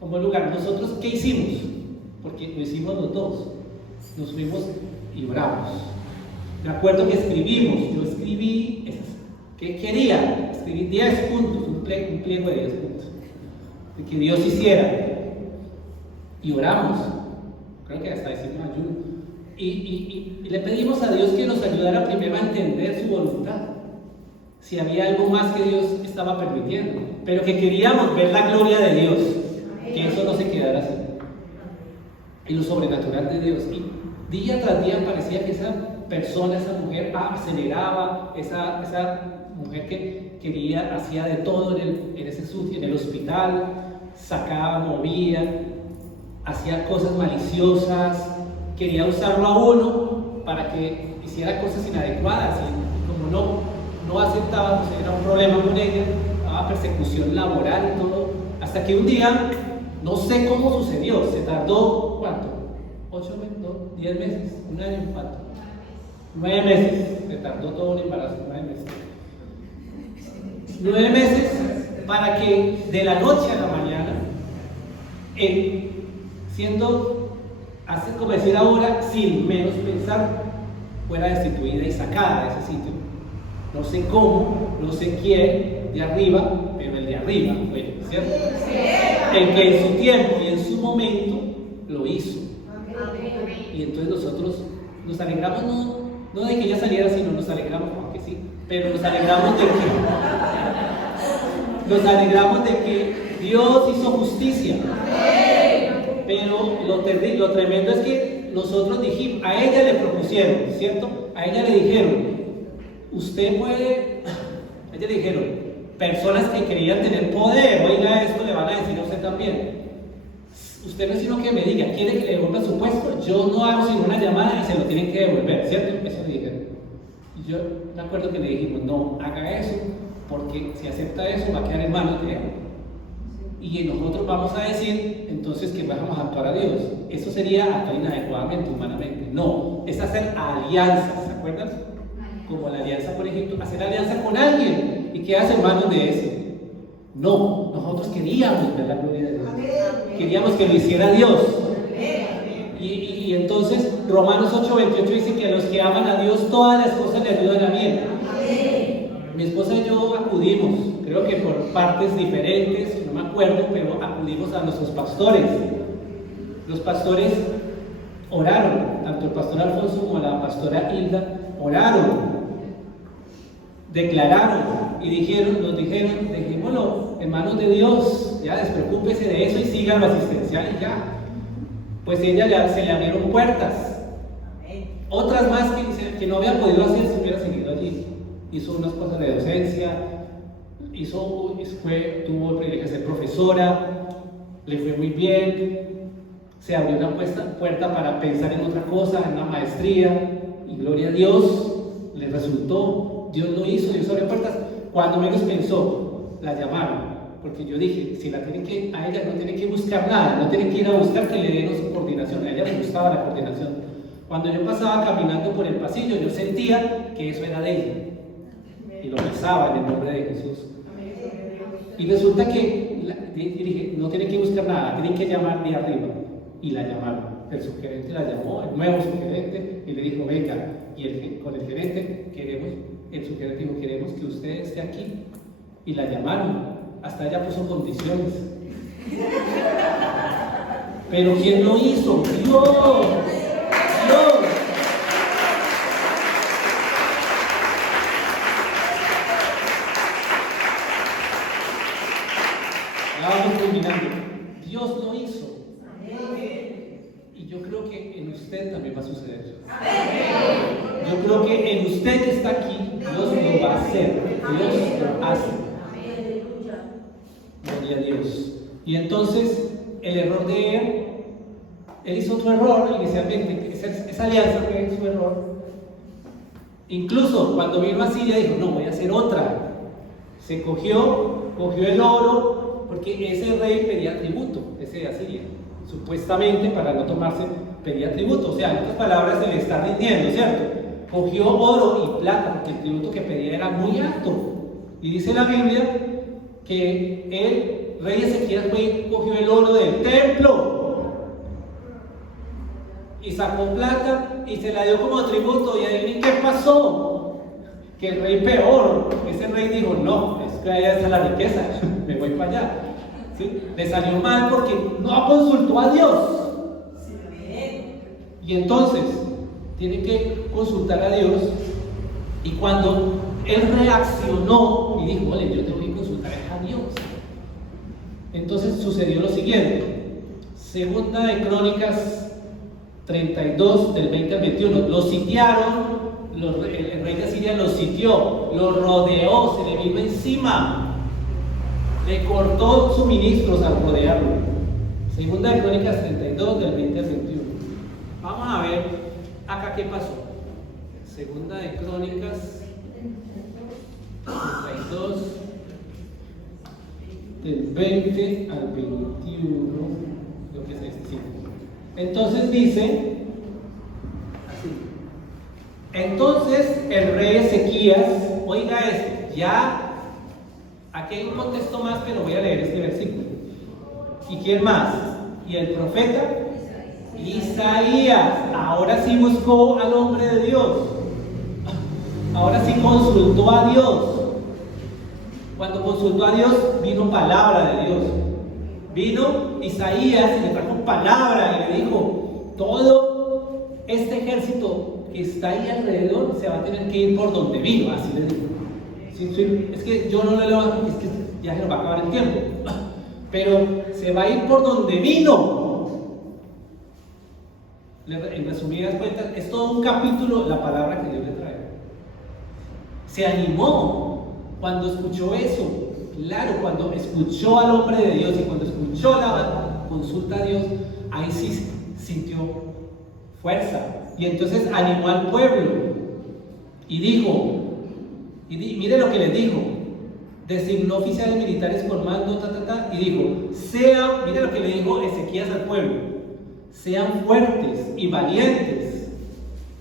tomó lugar. ¿Nosotros qué hicimos? Porque lo hicimos los dos. Nos fuimos y oramos. Me acuerdo que escribimos. Yo escribí, ¿qué quería? Escribí 10 puntos, un pliego de 10 puntos. De que Dios hiciera. Y oramos. Creo que hasta hicimos ayuno. Y le pedimos a Dios que nos ayudara primero a entender su voluntad. Si había algo más que Dios estaba permitiendo. Pero que queríamos ver la gloria de Dios. Que eso no se quedara así. Y lo sobrenatural de Dios. Y día tras día parecía que esa persona, esa mujer aceleraba, esa mujer que quería, hacía de todo en el hospital, sacaba, movía, hacía cosas maliciosas, quería usarlo a uno para que hiciera cosas inadecuadas. Y como no aceptaba, pues era un problema con ella, daba persecución laboral y todo, hasta que un día, no sé cómo sucedió, se tardó, ¿cuánto? 8 meses, no, 10 meses, un año y cuánto, 9 meses, se tardó todo un embarazo, 9 meses. 9 meses para que de la noche a la mañana, como decir ahora, sin menos pensar, fuera destituida y sacada de ese sitio. No sé cómo, no sé quién de arriba, pero el de arriba fue, ¿cierto? El que en su tiempo y en su momento lo hizo. Y entonces nosotros nos alegramos, no de que ella saliera, sino nos alegramos, aunque sí, pero nos alegramos de que Dios hizo justicia. Pero lo tremendo es que nosotros dijimos, a ella le propusieron, ¿cierto? A ella le dijeron, usted puede, a ella le dijeron, personas que querían tener poder, oiga esto, le van a decir a usted también. Usted no es sino que me diga, ¿quiere que le devuelva su puesto? Yo no hago sino una llamada y se lo tienen que devolver, ¿cierto? Eso le dijeron. Y yo me acuerdo que le dijimos, no, haga eso, porque si acepta eso va a quedar en manos de él. Y nosotros vamos a decir, entonces, que vamos a actuar a Dios. Eso sería actuar inadecuadamente, humanamente. No, es hacer alianzas, ¿se acuerdan? Como la alianza, por ejemplo, hacer alianza con alguien y quedas en manos de ese. No, nosotros queríamos ver la gloria de Dios. Queríamos que lo hiciera Dios. Y entonces Romanos 8:28 dice que a los que aman a Dios todas las cosas le ayudan a bien. Mi esposa y yo acudimos, creo que por partes diferentes, no me acuerdo, pero acudimos a nuestros pastores. Los pastores oraron, tanto el pastor Alfonso como la pastora Hilda oraron, declararon y nos dijeron, dejémoslo en manos de Dios, ya despreocúpese de eso y siga lo asistencial y ya. Pues ella se le abrieron puertas, otras más que no había podido hacer si hubiera seguido allí. Hizo unas cosas de docencia, tuvo el privilegio de ser profesora, le fue muy bien, se abrió una puerta para pensar en otra cosa, en una maestría, y gloria a Dios, le resultó, Dios lo hizo, Dios abrió puertas. Cuando menos pensó, la llamaron, porque yo dije, si a ella no tiene que buscar nada, no tiene que ir a buscar que le den su coordinación, a ella le gustaba la coordinación. Cuando yo pasaba caminando por el pasillo, yo sentía que eso era de ella. Y lo pensaba en el nombre de Jesús. Y resulta que dije, no tienen que buscar nada, tienen que llamar de arriba. Y la llamaron. El subgerente la llamó, el nuevo subgerente, y le dijo, venga, y con el gerente el subgerente dijo, queremos que usted esté aquí. Y la llamaron, hasta ella puso condiciones. Pero ¿quién lo hizo? Dios. Ya vamos terminando. Dios lo hizo. Y yo creo que en usted también va a suceder. Yo creo que en usted que está aquí, Dios lo va a hacer. Dios lo hace. Gloria a Dios. Y entonces, el error de él hizo otro error inicialmente. Esa alianza fue su error. Incluso cuando vino a Siria, dijo: no, voy a hacer otra. Se cogió el oro, porque ese rey pedía tributo, ese de Asiria. Supuestamente, para no tomarse, pedía tributo. O sea, en otras palabras, se le está rindiendo, ¿cierto? Cogió oro y plata, porque el tributo que pedía era muy alto. Y dice la Biblia que el rey Ezequías cogió el oro del templo y sacó plata y se la dio como tributo. Y adivinen qué pasó. Que el rey peor, ese rey dijo: no, es que allá está la riqueza, me voy para allá. ¿Sí? Le salió mal porque no consultó a Dios. Y entonces tiene que consultar a Dios. Y cuando él reaccionó y dijo: vale, yo tengo que consultar a Dios, entonces sucedió lo siguiente. Segunda de Crónicas 32, del 20 al 21. Lo sitiaron, el rey de Siria los sitió, los rodeó, se le vino encima, le cortó suministros al rodearlo. Segunda de Crónicas 32, del 20 al 21. Vamos a ver acá qué pasó. Segunda de Crónicas 32, del 20 al 21, creo que es este, sí. Entonces dice así: entonces el rey Ezequías, oiga esto, ya aquí hay un contexto más, pero voy a leer este versículo. ¿Y quién más? Y el profeta Isaías, ahora sí buscó al hombre de Dios, ahora sí consultó a Dios. Cuando consultó a Dios, vino palabra de Dios. Vino Isaías y le trajo palabra y le dijo: todo este ejército que está ahí alrededor se va a tener que ir por donde vino. Así le dijo. Es que yo no le levanto porque es que ya se nos va a acabar el tiempo. Pero se va a ir por donde vino. En resumidas cuentas, es todo un capítulo la palabra que Dios le trae. Se animó cuando escuchó eso. Claro, cuando escuchó al hombre de Dios y cuando escuchó la consulta a Dios, ahí sí sintió fuerza. Y entonces animó al pueblo y dijo, mire lo que les dijo: designó oficiales militares con mando, y dijo: mire lo que le dijo Ezequías al pueblo: sean fuertes y valientes,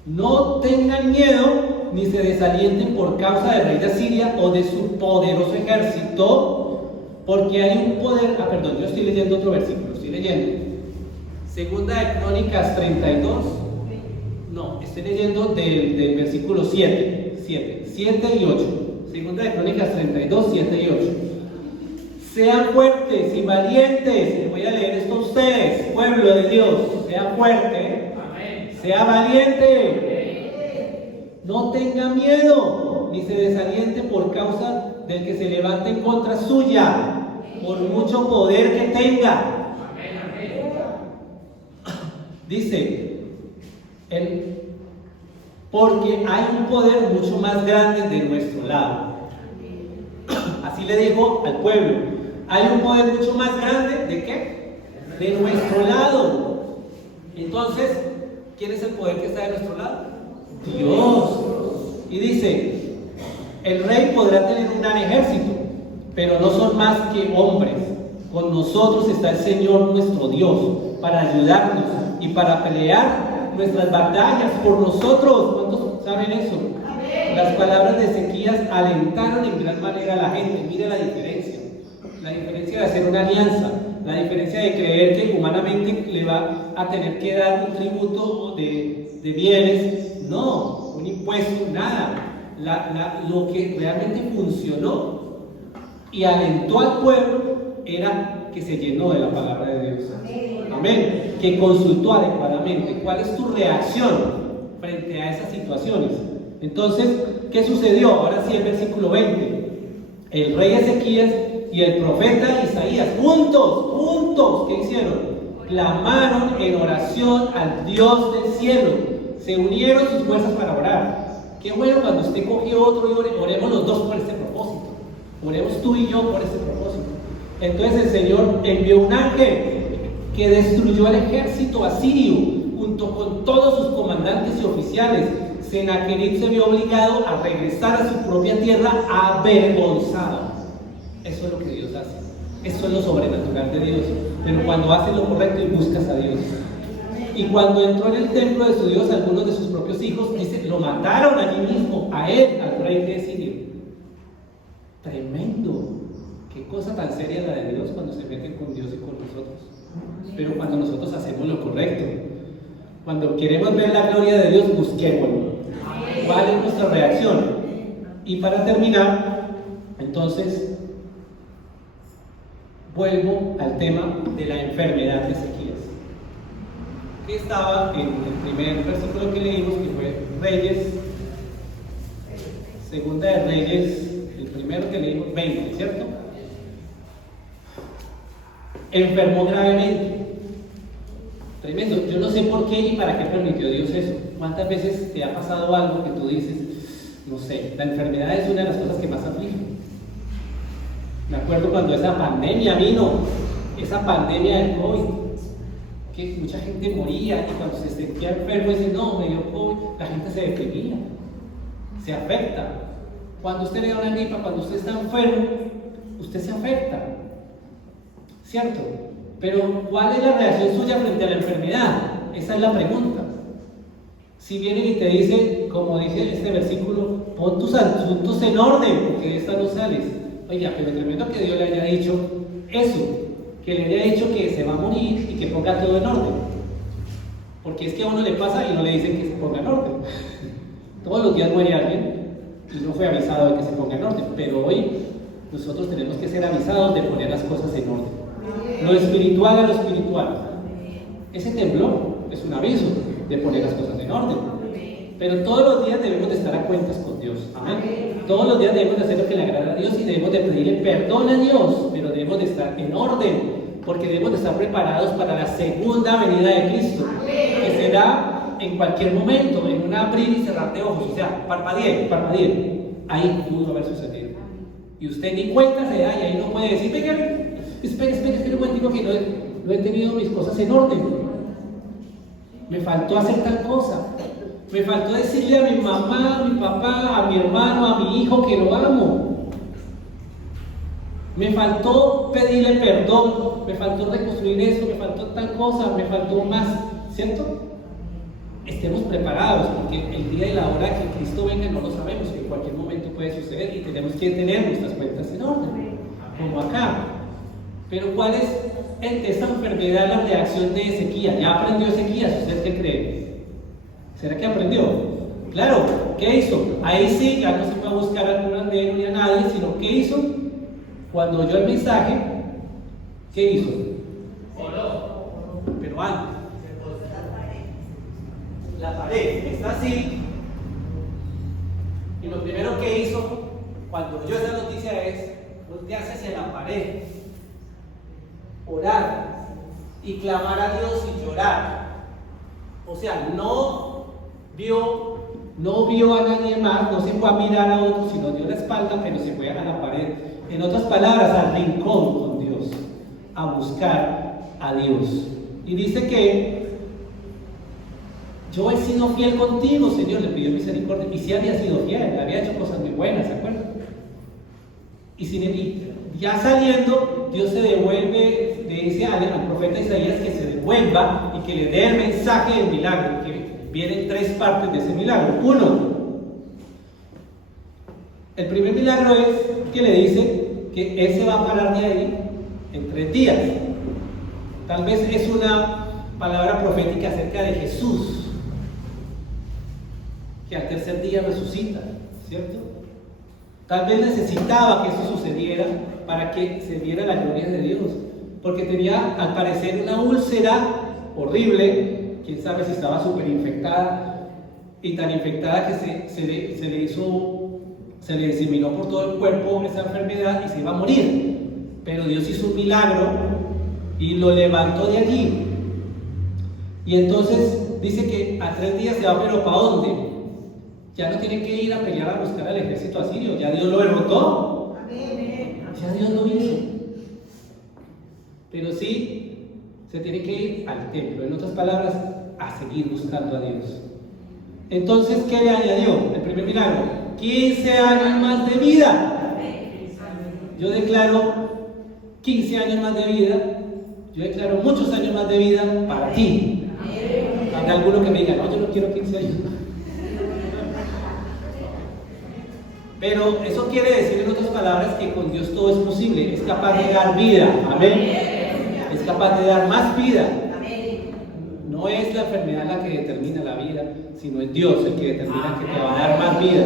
no tengan miedo ni se desalienten por causa del rey de Asiria o de su poderoso ejército, porque hay un poder. Perdón, yo estoy leyendo otro versículo, estoy leyendo Segunda de Crónicas 32. No, estoy leyendo del versículo 7 y 8. Segunda de Crónicas 32, 7 y 8. Sean fuertes y valientes. Les voy a leer esto a ustedes, pueblo de Dios. Sea fuerte, sea valiente. No tenga miedo, ni se desaliente por causa del que se levante en contra suya, por mucho poder que tenga. Dice, porque hay un poder mucho más grande de nuestro lado. Así le dijo al pueblo: hay un poder mucho más grande, ¿de qué? De nuestro lado. Entonces, ¿quién es el poder que está de nuestro lado? Dios. Y dice: el rey podrá tener un gran ejército, pero no son más que hombres. Con nosotros está el Señor nuestro Dios para ayudarnos y para pelear nuestras batallas por nosotros. ¿Cuántos saben eso? Las palabras de Ezequías alentaron en gran manera a la gente. Mire la diferencia. la diferencia de hacer una alianza, la diferencia de creer que humanamente le va a tener que dar un tributo de bienes, no, un impuesto, nada. Lo que realmente funcionó y alentó al pueblo era que se llenó de la palabra de Dios. Amén. Que consultó adecuadamente. ¿Cuál es tu reacción frente a esas situaciones? Entonces, ¿qué sucedió? Ahora sí, el versículo 20. El rey Ezequías y el profeta Isaías, juntos, ¿qué hicieron? Clamaron en oración al Dios del cielo. Se unieron sus fuerzas para orar. Qué bueno cuando usted coge otro y oremos los dos por este propósito. Oremos tú y yo por este propósito. Entonces el Señor envió un ángel que destruyó el ejército asirio junto con todos sus comandantes y oficiales. Sennacherib se vio obligado a regresar a su propia tierra avergonzado. Eso es lo que Dios hace. Eso es lo sobrenatural de Dios. Pero cuando haces lo correcto y buscas a Dios. Y cuando entró en el templo de su Dios, algunos de sus propios hijos, dice, lo mataron allí mismo, a él, al rey de Siria. Tremendo. Qué cosa tan seria la de Dios cuando se meten con Dios y con nosotros. Pero cuando nosotros hacemos lo correcto, cuando queremos ver la gloria de Dios, busquémoslo. ¿Cuál es nuestra reacción? Y para terminar, entonces, vuelvo al tema de la enfermedad de Ezequías, que estaba en el primer versículo que leímos, que fue Reyes, segunda de Reyes, el primero que leímos, 20, ¿cierto? Enfermó gravemente. Tremendo. Yo no sé por qué y para qué permitió Dios eso. ¿Cuántas veces te ha pasado algo que tú dices, no sé, la enfermedad es una de las cosas que más afligen? Me acuerdo cuando esa pandemia vino, esa pandemia del COVID, que mucha gente moría y cuando se sentía enfermo y dice, no, me dio COVID, la gente se deprimía, se afecta. Cuando usted le da una gripa, cuando usted está enfermo, usted se afecta, ¿cierto? Pero ¿cuál es la reacción suya frente a la enfermedad? Esa es la pregunta. Si vienen y te dicen, como dice este versículo, pon tus asuntos en orden, porque de esta no sales. Oiga, pero tremendo que Dios le haya dicho eso, que le haya dicho que se va a morir y que ponga todo en orden. Porque es que a uno le pasa y no le dicen que se ponga en orden. Todos los días muere alguien y no fue avisado de que se ponga en orden, pero hoy nosotros tenemos que ser avisados de poner las cosas en orden. Lo espiritual a lo espiritual. Ese temblor es un aviso de poner las cosas en orden. Pero todos los días debemos de estar a cuentas con Dios. Amén. Todos los días debemos de hacer lo que le agrada a Dios y debemos de pedirle perdón a Dios, pero debemos de estar en orden, porque debemos de estar preparados para la segunda venida de Cristo, que será en cualquier momento, en un abrir y cerrar de ojos. O sea, parpadee. Ahí pudo haber sucedido. Y usted ni cuenta se da y ahí no puede decir, venga, espere un momentico que no he tenido mis cosas en orden. Me faltó hacer tal cosa. Me faltó decirle a mi mamá, a mi papá, a mi hermano, a mi hijo que lo amo. Me faltó pedirle perdón, me faltó reconstruir eso, me faltó tal cosa, me faltó más, ¿cierto? Estemos preparados, porque el día y la hora que Cristo venga no lo sabemos, que en cualquier momento puede suceder y tenemos que tener nuestras cuentas en orden, como acá. Pero ¿cuál es esta enfermedad, la reacción de Ezequías? ¿Ya aprendió Ezequías? ¿Usted qué cree? ¿Será que aprendió? Claro, ¿qué hizo? Ahí sí, ya no se fue a buscar al curandero ni a nadie, sino ¿qué hizo? Cuando oyó el mensaje, ¿qué hizo? Oró. Pero antes. La pared está así. Y lo primero que hizo cuando oyó esa noticia es voltearse hacia la pared, orar y clamar a Dios y llorar. O sea, no vio a nadie más, no se fue a mirar a otro, sino dio la espalda, pero se fue a la pared. En otras palabras, al rincón con Dios, a buscar a Dios. Y dice que yo he sido fiel contigo, Señor, le pidió misericordia. Y sí había sido fiel, había hecho cosas muy buenas, ¿se acuerdan? Y ya saliendo, Dios se devuelve, le dice al profeta Isaías que se devuelva y que le dé el mensaje del milagro, que vienen tres partes de ese milagro. Uno, el primer milagro es que le dice que Él se va a parar de ahí en 3 días. Tal vez es una palabra profética acerca de Jesús, que al 3er día resucita, ¿cierto? Tal vez necesitaba que eso sucediera para que se viera la gloria de Dios, porque tenía al parecer una úlcera horrible, quién sabe si estaba súper infectada, y tan infectada que se le diseminó por todo el cuerpo esa enfermedad y se iba a morir. Pero Dios hizo un milagro y lo levantó de allí. Y entonces dice que a 3 días se va, pero ¿para dónde? Ya no tiene que ir a pelear a buscar al ejército asirio, ya Dios lo derrotó. Ya Dios lo hizo. Pero sí se tiene que ir al templo, en otras palabras, a seguir buscando a Dios. Entonces, ¿qué le añadió? El primer milagro, 15 años más de vida. Yo declaro 15 años más de vida. Yo declaro muchos años más de vida para ti. Hay alguno que me diga, no, yo no quiero 15 años más. Pero eso quiere decir, en otras palabras, que con Dios todo es posible. Es capaz de dar vida. Amén. Es capaz de dar más vida. No es la enfermedad la que determina la vida, sino es Dios el que determina que te va a dar más vida.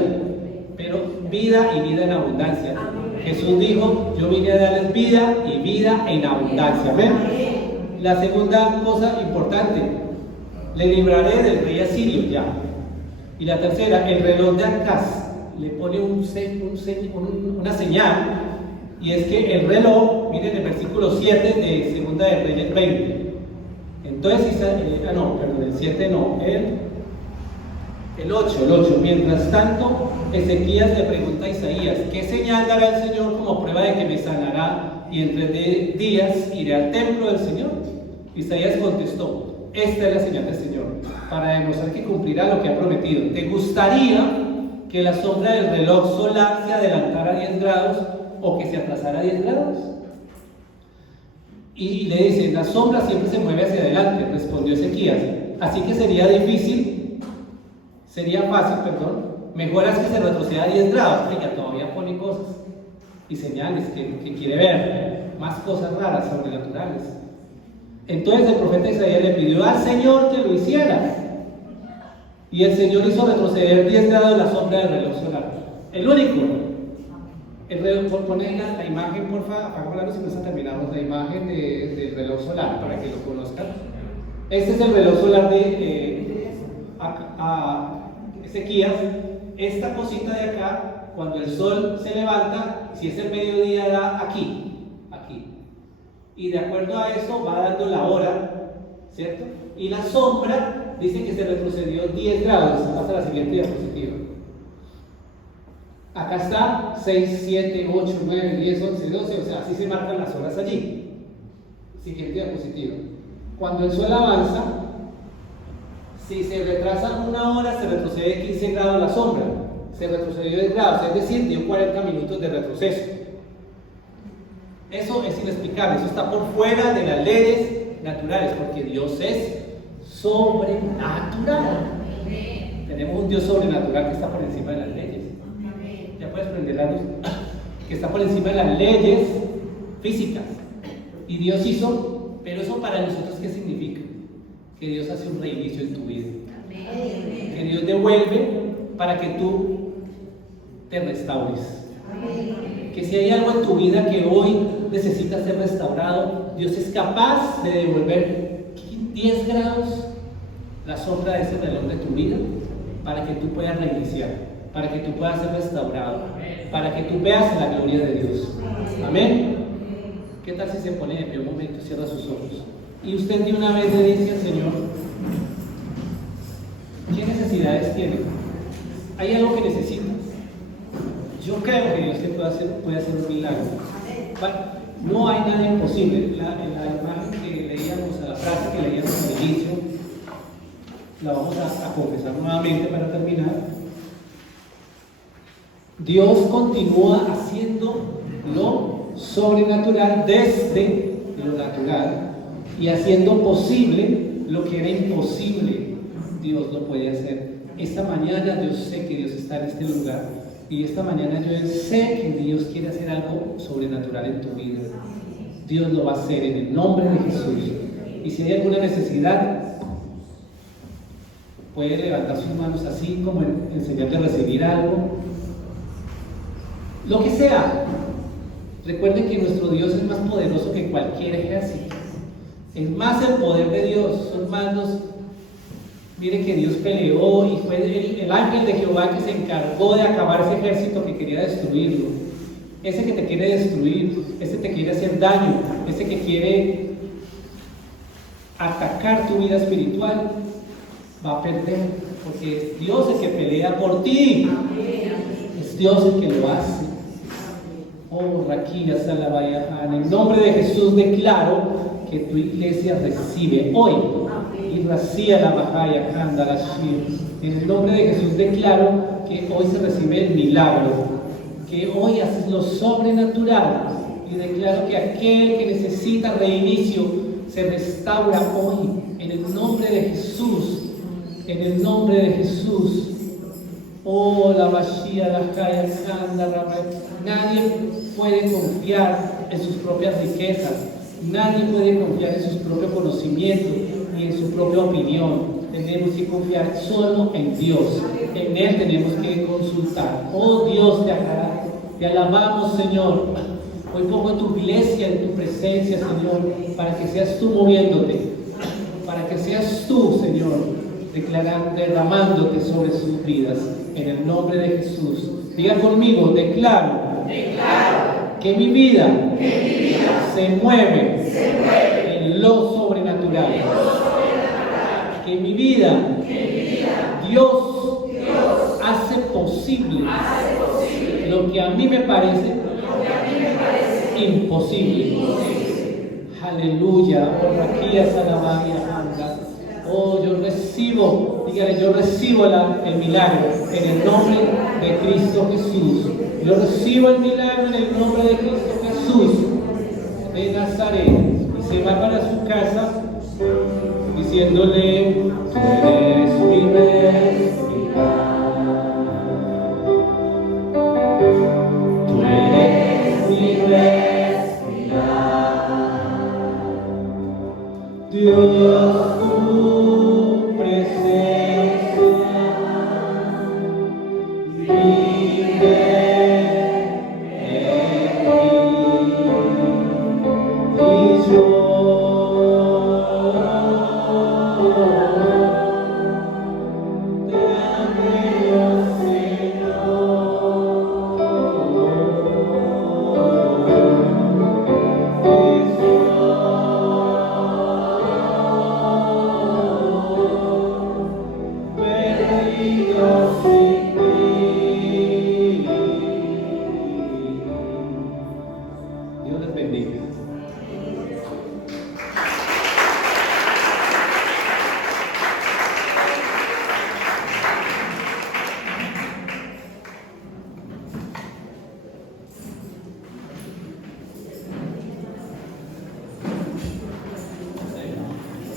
Pero vida y vida en abundancia. Jesús dijo, yo vine a darles vida y vida en abundancia. Amén. La segunda cosa importante, le libraré del rey asirio ya. Y la tercera, el reloj de Acaz le pone una señal, y es que el reloj, miren el versículo 7 de Segunda de Reyes 20. Entonces, el 7 no, el 8. Mientras tanto, Ezequías le pregunta a Isaías, ¿qué señal dará el Señor como prueba de que me sanará y en 3 días iré al templo del Señor? Isaías contestó, esta es la señal del Señor, para demostrar que cumplirá lo que ha prometido. ¿Te gustaría que la sombra del reloj solar se adelantara a 10 grados o que se atrasara a 10 grados? Y le dice, la sombra siempre se mueve hacia adelante, respondió Ezequías. Así que sería fácil, mejor es que se retroceda a 10 grados. Ella todavía pone cosas y señales que quiere ver, más cosas raras, sobrenaturales. Entonces el profeta Isaías le pidió al Señor que lo hiciera. Y el Señor hizo retroceder 10 grados la sombra del reloj solar. El único. El reloj, ponen la imagen, porfa, apagamos la luz y nos terminamos la imagen del reloj solar para que lo conozcan. Este es el reloj solar de Ezequías. Esta cosita de acá, cuando el sol se levanta, si es el mediodía, da aquí. Y de acuerdo a eso va dando la hora, ¿cierto? Y la sombra dice que se retrocedió 10 grados. Hasta la siguiente diapositiva. Acá está 6, 7, 8, 9, 10, 11, 12, o sea, así se marcan las horas allí. Siguiente diapositiva. Cuando el sol avanza, si se retrasa 1 hora, se retrocede 15 grados la sombra. Se retrocedió 10 grados, es decir, dio 40 minutos de retroceso. Eso es inexplicable, eso está por fuera de las leyes naturales, porque Dios es sobrenatural. Tenemos un Dios sobrenatural que está por encima de las leyes. Ya puedes prender la luz. Que está por encima de las leyes físicas. Y Dios hizo, pero eso para nosotros, ¿qué significa? Que Dios hace un reinicio en tu vida. Que Dios devuelve para que tú te restaures. Que si hay algo en tu vida que hoy necesita ser restaurado, Dios es capaz de devolver 10 grados la sombra de ese reloj de tu vida para que tú puedas reiniciar, para que tú puedas ser restaurado, para que tú veas la gloria de Dios. Amén. ¿Qué tal si se pone de pie un momento y cierra sus ojos? Y usted de una vez le dice al Señor, ¿qué necesidades tiene? ¿Hay algo que necesitas? Yo creo que Dios te puede hacer un milagro. No hay nada imposible. La imagen que leíamos, la frase que leíamos al inicio, la vamos a confesar nuevamente para terminar. Dios continúa haciendo lo sobrenatural desde lo natural y haciendo posible lo que era imposible. Dios lo puede hacer. Esta mañana yo sé que Dios está en este lugar Y esta mañana yo sé que Dios quiere hacer algo sobrenatural en tu vida. Dios lo va a hacer en el nombre de Jesús. Y si hay alguna necesidad, puede levantar sus manos así como en señal de recibir algo. Lo que sea. Recuerden que nuestro Dios es más poderoso que cualquier ejército. Es más el poder de Dios. Son más los... Miren que Dios peleó y fue el ángel de Jehová que se encargó de acabar ese ejército que quería destruirlo. Ese que te quiere destruir, ese te quiere hacer daño, ese que quiere atacar tu vida espiritual, va a perder, porque es Dios el que pelea por ti. Es Dios el que lo hace. Oh, Raquilla Salavaya, en el nombre de Jesús declaro que tu iglesia recibe hoy. Y Racía la Bajaya, Kanda la Shir. En el nombre de Jesús declaro que hoy se recibe el milagro, que hoy haces lo sobrenatural. Y declaro que aquel que necesita reinicio se restaura hoy. En el nombre de Jesús. En el nombre de Jesús. Oh, la Bashia, la Kaya, Kanda, nadie puede confiar en sus propias riquezas. Nadie puede confiar en sus propios conocimientos ni en su propia opinión. Tenemos que confiar solo en Dios. En Él tenemos que consultar. Oh Dios, te alabamos, Señor. Hoy pongo tu iglesia en tu presencia, Señor, para que seas tú moviéndote, para que seas tú, Señor, declarando, derramándote sobre sus vidas. En el nombre de Jesús. Diga conmigo, declaro que mi vida se mueve en lo sobrenatural. Que mi vida, Dios hace posible lo que a mí me parece imposible. Aleluya. Oh, aquí a Salamaya, anda. Oh, yo recibo, dígale, yo recibo el milagro en el nombre de Cristo Jesús. Yo recibo el milagro en el nombre de Cristo Jesús de Nazaret. Y se va para su casa diciéndole, tú eres mi respirar, tú eres mi respirar, Dios.